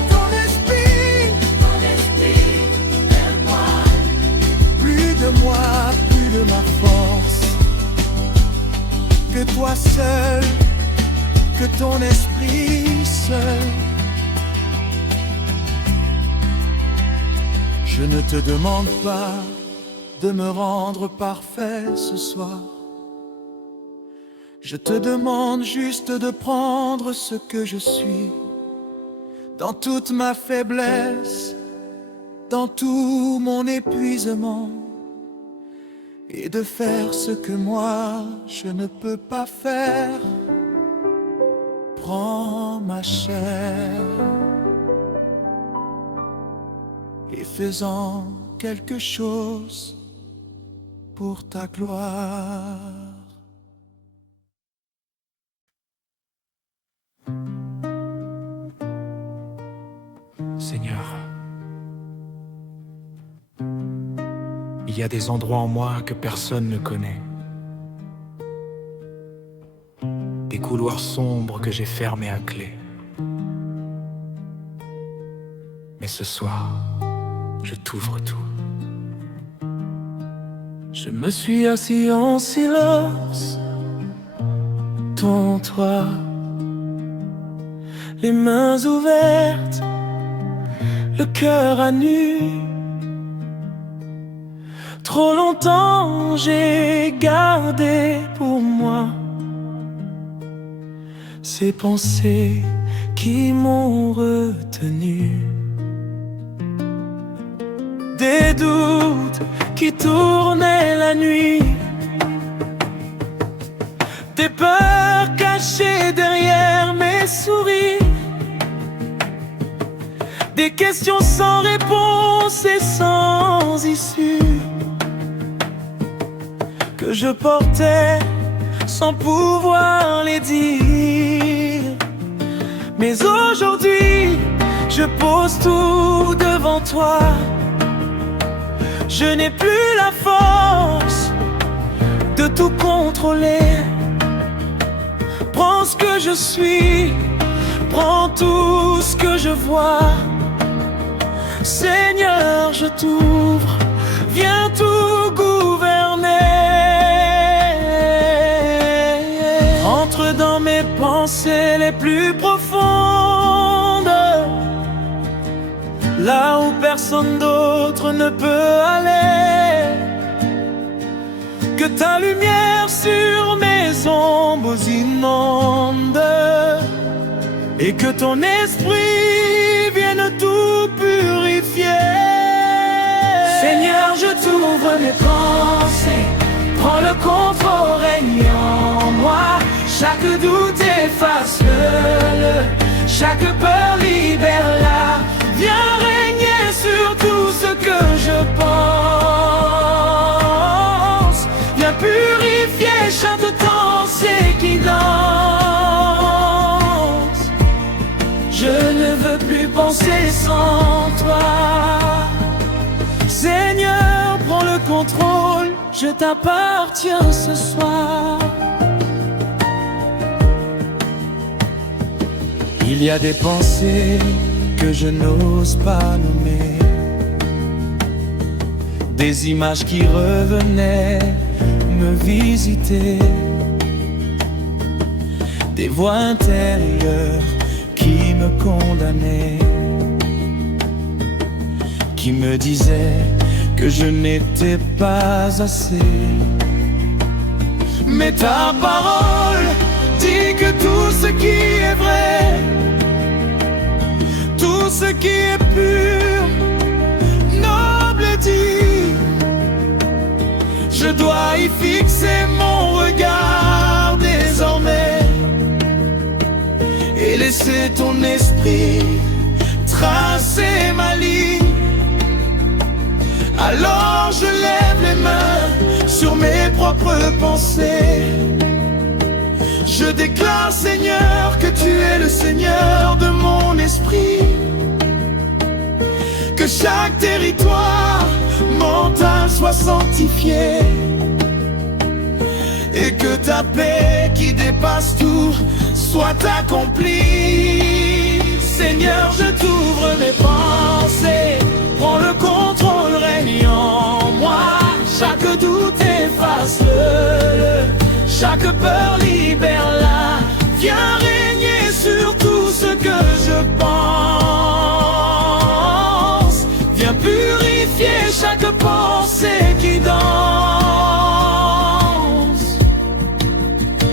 Ton esprit, plus de moi, plus de ma force, que toi seul, que ton esprit seul. Je ne te demande pas de me rendre parfait ce soir. Je te demande juste de prendre ce que je suis, dans toute ma faiblesse, dans tout mon épuisement, et de faire ce que moi je ne peux pas faire. Prends ma chair et fais-en quelque chose pour ta gloire. Seigneur, il y a des endroits en moi que personne ne connaît, des couloirs sombres que j'ai fermés à clé. Mais ce soir, je t'ouvre tout. Je me suis assis en silence, devant toi, les mains ouvertes, le cœur à nu. Trop longtemps j'ai gardé pour moi ces pensées qui m'ont retenu. Des doutes qui tournaient la nuit, des peurs cachées derrière mes sourires, des questions sans réponse et sans issue que je portais sans pouvoir les dire. Mais aujourd'hui, je pose tout devant toi. Je n'ai plus la force de tout contrôler. Prends ce que je suis, prends tout ce que je vois. Seigneur, je t'ouvre, viens tout gouverner. Entre dans mes pensées les plus profondes, personne d'autre ne peut aller, que ta lumière sur mes ombres inonde, et que ton esprit vienne tout purifier. Seigneur, je t'ouvre mes pensées, prends le contrôle, règne en moi. Chaque doute efface-le, chaque peur libère-la. Viens régner sur tout ce que je pense. Viens purifier chaque pensée qui danse. Je ne veux plus penser sans toi. Seigneur, prends le contrôle, je t'appartiens ce soir. Il y a des pensées que je n'ose pas nommer, des images qui revenaient me visiter, des voix intérieures qui me condamnaient, qui me disaient que je n'étais pas assez. Mais ta parole dit que tout ce qui est vrai, tout ce qui est pur, noble et digne, je dois y fixer mon regard désormais et laisser ton esprit tracer ma ligne. Alors je lève les mains sur mes propres pensées. Je déclare, Seigneur, que tu es le Seigneur de mon esprit, que chaque territoire, montagne soit sanctifiée, et que ta paix qui dépasse tout soit accomplie. Seigneur, je t'ouvre mes pensées, prends le contrôle, règne en moi. Chaque doute efface-le, chaque peur libère-la. Viens régner sur tout ce que je pense. Viens purifier chaque pensée qui danse.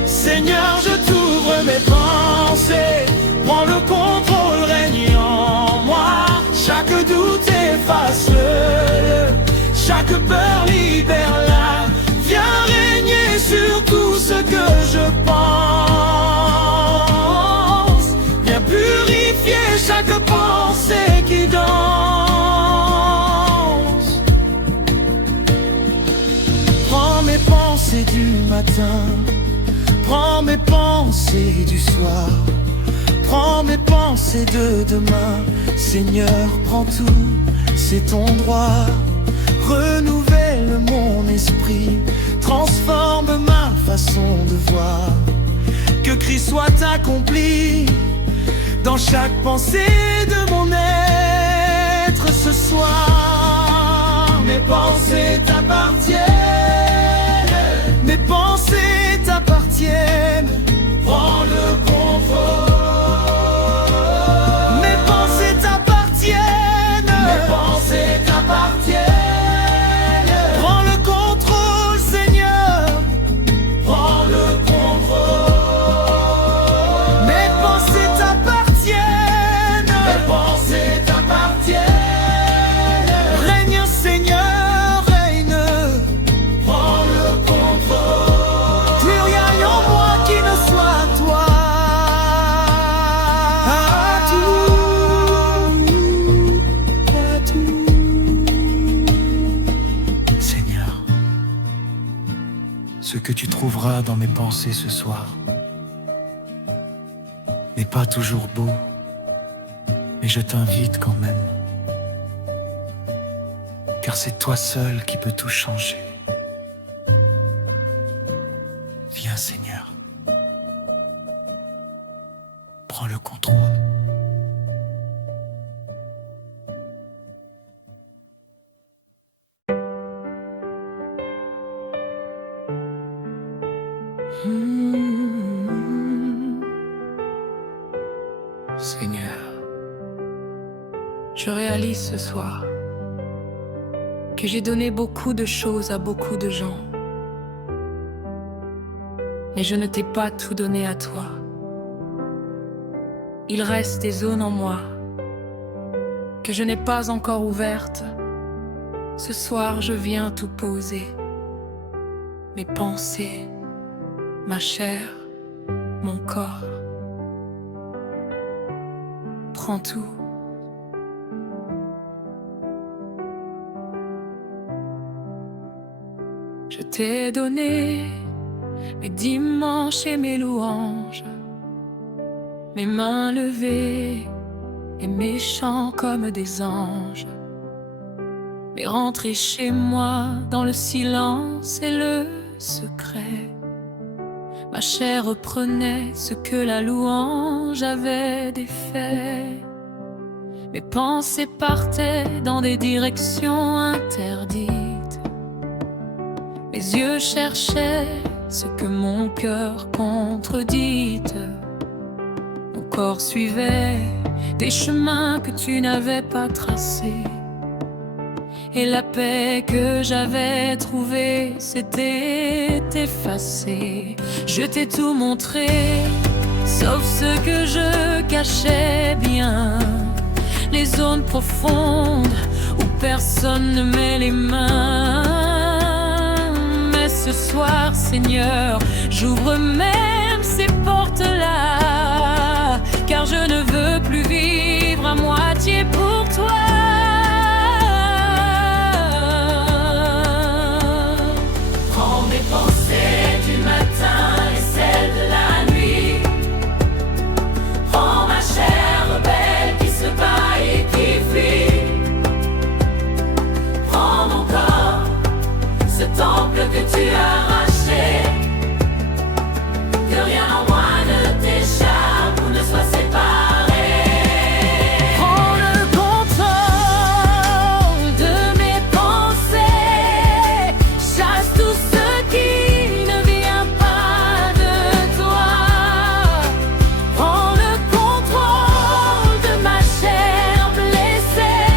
Seigneur, je t'ouvre mes pensées, prends le contrôle, règne en moi. Chaque doute efface-le, chaque peur libère-la. Viens régner sur tout ce que je pense. Viens purifier chaque pensée qui danse. Prends mes pensées du matin, prends mes pensées du soir, prends mes pensées de demain. Seigneur, prends tout, c'est ton droit. Renouvelle mon esprit, transforme ma façon de voir. Que Christ soit accompli dans chaque pensée de mon être ce soir. Mes pensées t'appartiennent, mes pensées t'appartiennent. Prends le contrôle. Mes pensées t'appartiennent, mes pensées t'appartiennent. Ce que tu trouveras dans mes pensées ce soir n'est pas toujours beau, mais je t'invite quand même, car c'est toi seul qui peux tout changer. Viens, Seigneur, prends le contrôle. Seigneur, je réalise ce soir que j'ai donné beaucoup de choses à beaucoup de gens. Mais je ne t'ai pas tout donné à toi. Il reste des zones en moi que je n'ai pas encore ouvertes. Ce soir, je viens tout poser. Mes pensées, ma chair, mon corps. Prends tout. Je t'ai donné mes dimanches et mes louanges, mes mains levées et mes chants comme des anges. Mais rentrer chez moi dans le silence et le secret, ma chair reprenait ce que la louange avait défait. Mes pensées partaient dans des directions interdites. Mes yeux cherchaient ce que mon cœur contredit. Mon corps suivait des chemins que tu n'avais pas tracés. Et la paix que j'avais trouvée s'était effacée. Je t'ai tout montré, sauf ce que je cachais bien. Les zones profondes où personne ne met les mains. Mais ce soir, Seigneur, j'ouvre même ces portes-là, car je ne veux plus vivre à moitié pour toi. Que tu as racheté, que rien en moi ne t'échappe ou ne soit séparé. Prends le contrôle de mes pensées, chasse tout ce qui ne vient pas de toi. Prends le contrôle de ma chair blessée,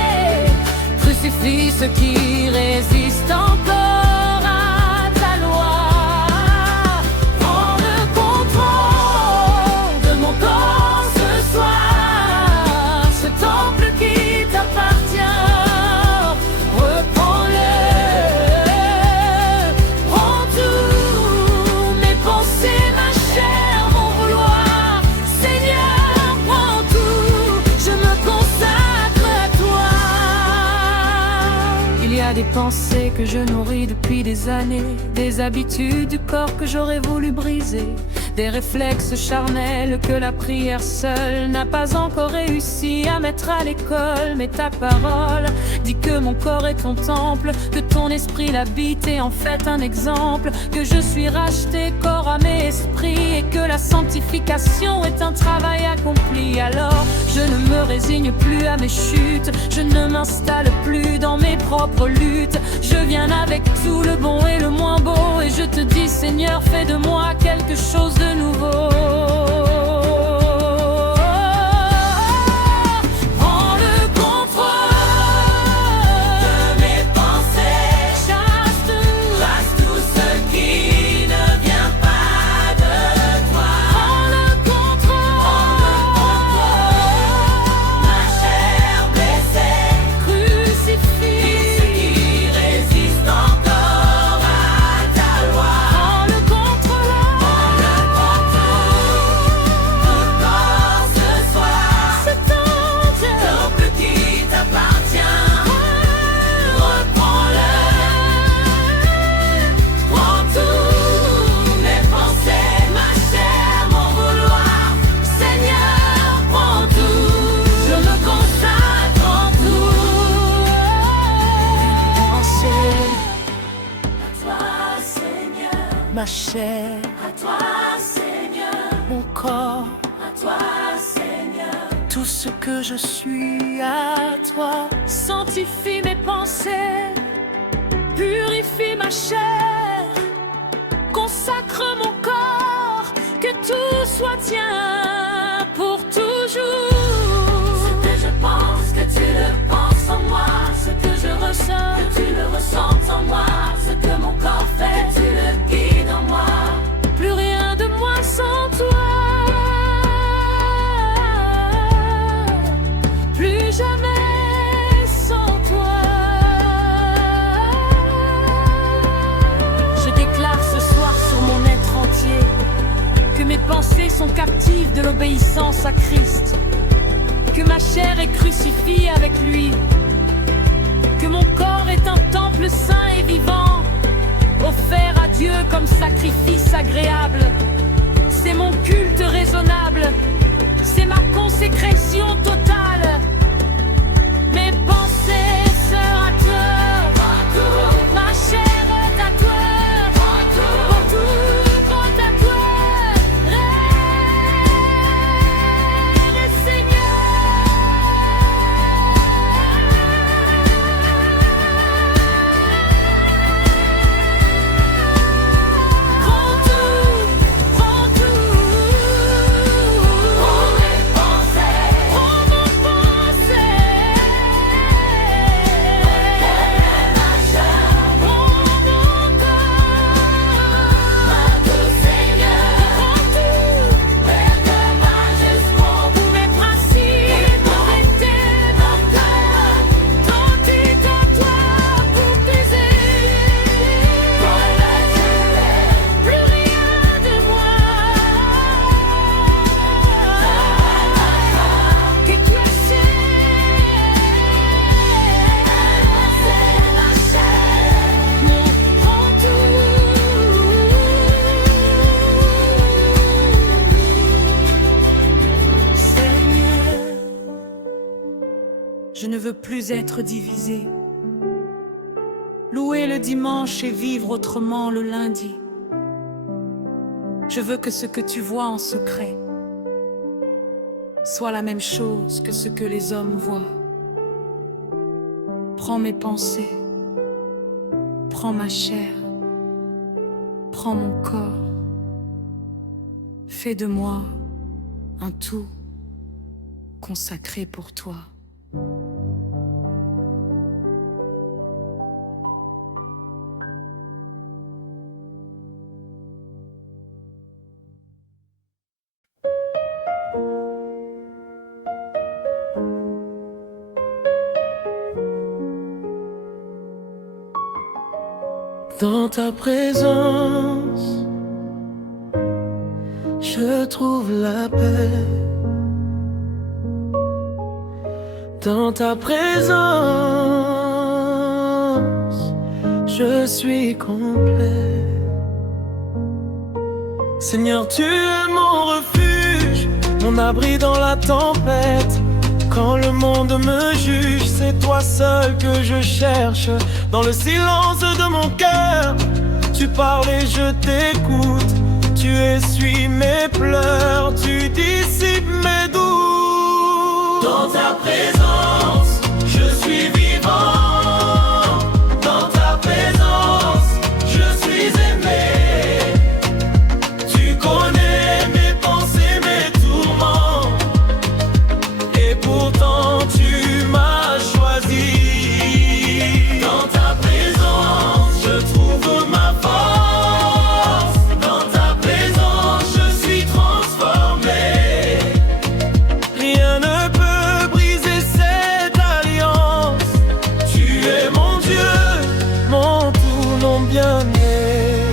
crucifie ce qui résiste encore. Des pensées que je nourris depuis des années, des habitudes du corps que j'aurais voulu briser, des réflexes charnels que la prière seule n'a pas encore réussi à mettre à l'école. Mais ta parole dit que mon corps est ton temple, que ton esprit l'habite et en fait un exemple, que je suis racheté corps, âme et esprit, et que la sanctification est un travail accompli. Alors je ne me résigne plus à mes chutes, je ne m'installe plus dans mes propres luttes. Je viens avec tout le bon et le moins beau, et je te dis, Seigneur, fais de moi quelque chose de nouveau. Prends le contrôle de mes pensées, chasse tout ce qui ne vient pas de toi. Prends le contrôle, ma chair blessée, crucifie encore à ta loi. Prends le contrôle, tout corps ce soir, c'est ton Dieu. temple qui t'appartient. Reprends-le, prends tous mes pensées, ma chair, mon vouloir. Seigneur, prends tout, je me consacre en tout. À toi, Seigneur, Ma chair, à toi, Seigneur, mon corps, à toi, Seigneur. tout ce que je suis à toi. Sanctifie mes pensées, purifie ma chair, consacre mon corps, que tout soit tien pour toujours. Ce que je pense, que tu le penses en moi. Ce que je ressens, Que tu le ressens l'obéissance à Christ, que ma chair est crucifiée avec lui, que mon corps est un temple saint et vivant, offert à Dieu comme sacrifice agréable. C'est mon culte raisonnable, c'est ma consécration totale. Mes pensées sœur à toi, ma chair est à toi, pour tout compte à toi, Reine et Seigneur. Prends tout, prends tout, prends mes pensées, prends mon pensée, ma chair, prends mon corps, ma douce Seigneur, prends tout, Père de majesté, tous mes principes arrêtés dans toi, tant est à toi pour baiser, plus rien de moi que tu as fait. Ma chair, mon prends tout. Seigneur, je ne veux plus être divisé. Louer le dimanche et vivre autrement le lundi. Je veux que ce que tu vois en secret soit la même chose que ce que les hommes voient. Prends mes pensées, prends ma chair, prends mon corps. Fais de moi un tout consacré pour toi. Dans ta présence, je trouve la paix. Dans ta présence, je suis complet. Seigneur, tu es mon refuge, mon abri dans la tempête. Quand le monde me juge, c'est toi seul que je cherche. Dans le silence de mon cœur, tu parles et je t'écoute. Tu essuies mes pleurs, tu dissipes mes doutes. Dans ta présence, je suis vivant. Dans ta présence, je suis aimé. Tu connais mes pensées, mes tourments. Et pourtant tu m'as choisi. Dans ta présence, je trouve ma force. Dans ta présence, je suis transformé. Rien ne peut briser cette alliance. Tu es mon Dieu, mon tout, mon bien-aimé.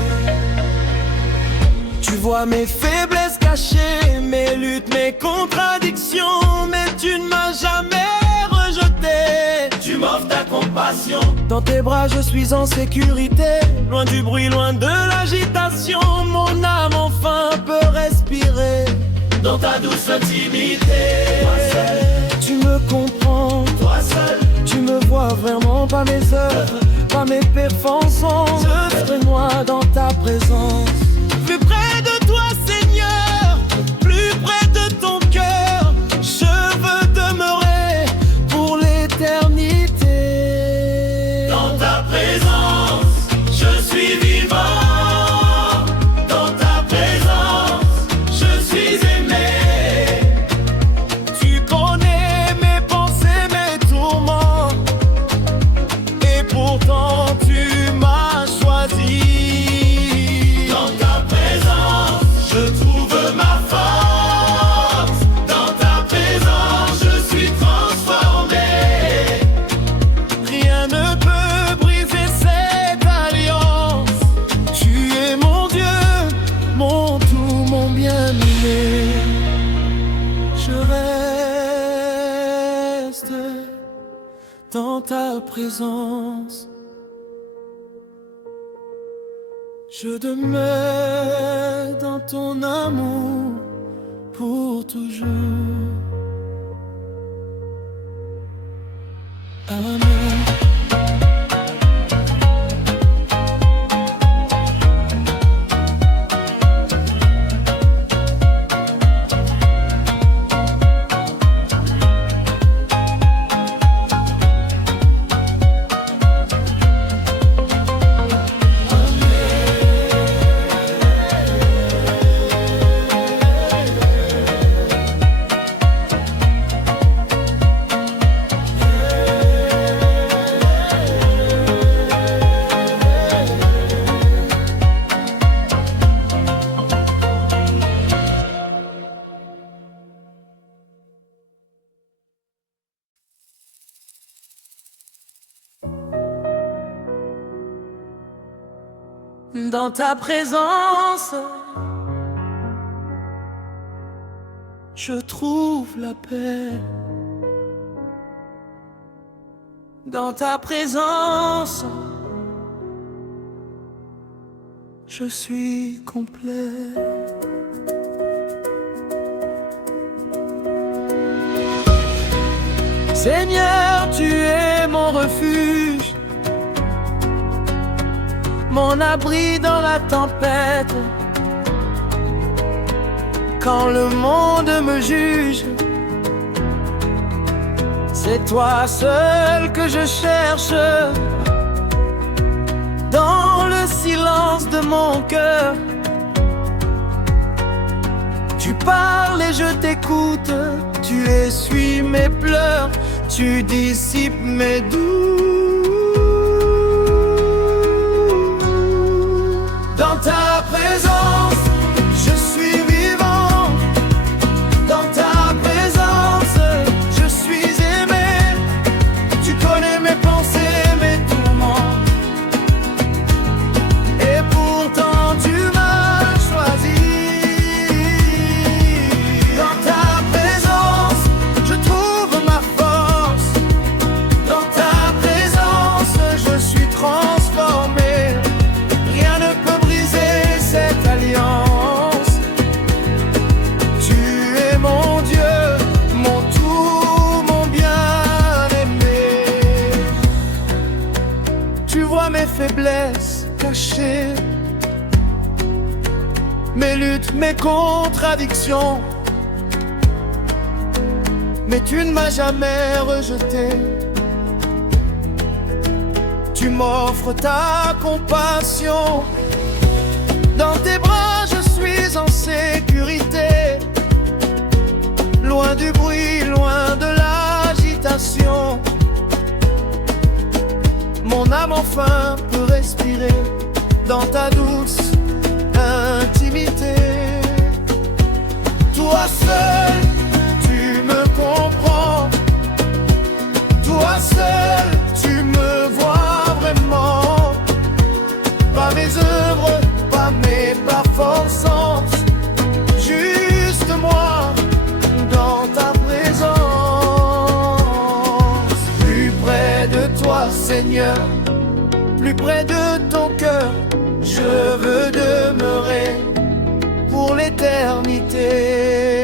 Tu vois mes faiblesses cachées, mes luttes, mes contradictions, mais tu ne m'as jamais rejeté. Tu m'offres ta compassion. Dans tes bras je suis en sécurité, loin du bruit, loin de l'agitation. Mon âme enfin peut respirer dans ta douce intimité. Toi seul, tu me comprends. Toi seul, tu me vois vraiment, pas mes œuvres, pas mes performances. Fais-moi dans ta présence. Plus près de toi, Seigneur, plus près de ton cœur, je veux demeurer pour l'éternité. Dans ta présence, je suis vivant. Dans ta présence, je suis aimé. Tu connais mes pensées, mes tourments. Et pourtant tu m'as choisi. Dans ta présence, je trouve ma force. Dans ta présence, je suis transformé. Rien ne peut briser cette alliance. Tu es mon Dieu, mon tout, mon bien-aimé. présence. Je demeure dans ton amour pour toujours. Amen. Dans ta présence, je trouve la paix. Dans ta présence, je suis complet. Seigneur, tu es mon refuge, mon abri dans la tempête. Quand le monde me juge, c'est toi seul que je cherche. Dans le silence de mon cœur, tu parles et je t'écoute. Tu essuies mes pleurs, tu dissipes mes doutes. Dans ta présence, je suis vivant. Dans ta présence, je suis aimé. Tu connais mes pensées, mes tourments. Et pourtant tu m'as choisi. Dans ta présence, je trouve ma force. Dans ta présence, je suis transformé. Rien ne peut briser cette alliance. Tu es mon Dieu, mon tout, mon bien-aimé. Tu vois mes faiblesses cachées, mes luttes, mes contradictions. Mais tu ne m'as jamais rejeté. Tu m'offres ta compassion. Dans tes bras je suis en sécurité. Loin du bruit, loin de l'agitation. Mon âme enfin peut respirer dans ta douce intimité. Toi seul, tu me comprends. Toi seul, tu me vois vraiment. Pas mes œuvres, pas mes performances, juste moi dans ta présence. Plus près de toi, Seigneur, plus près de ton cœur, je veux demeurer pour l'éternité.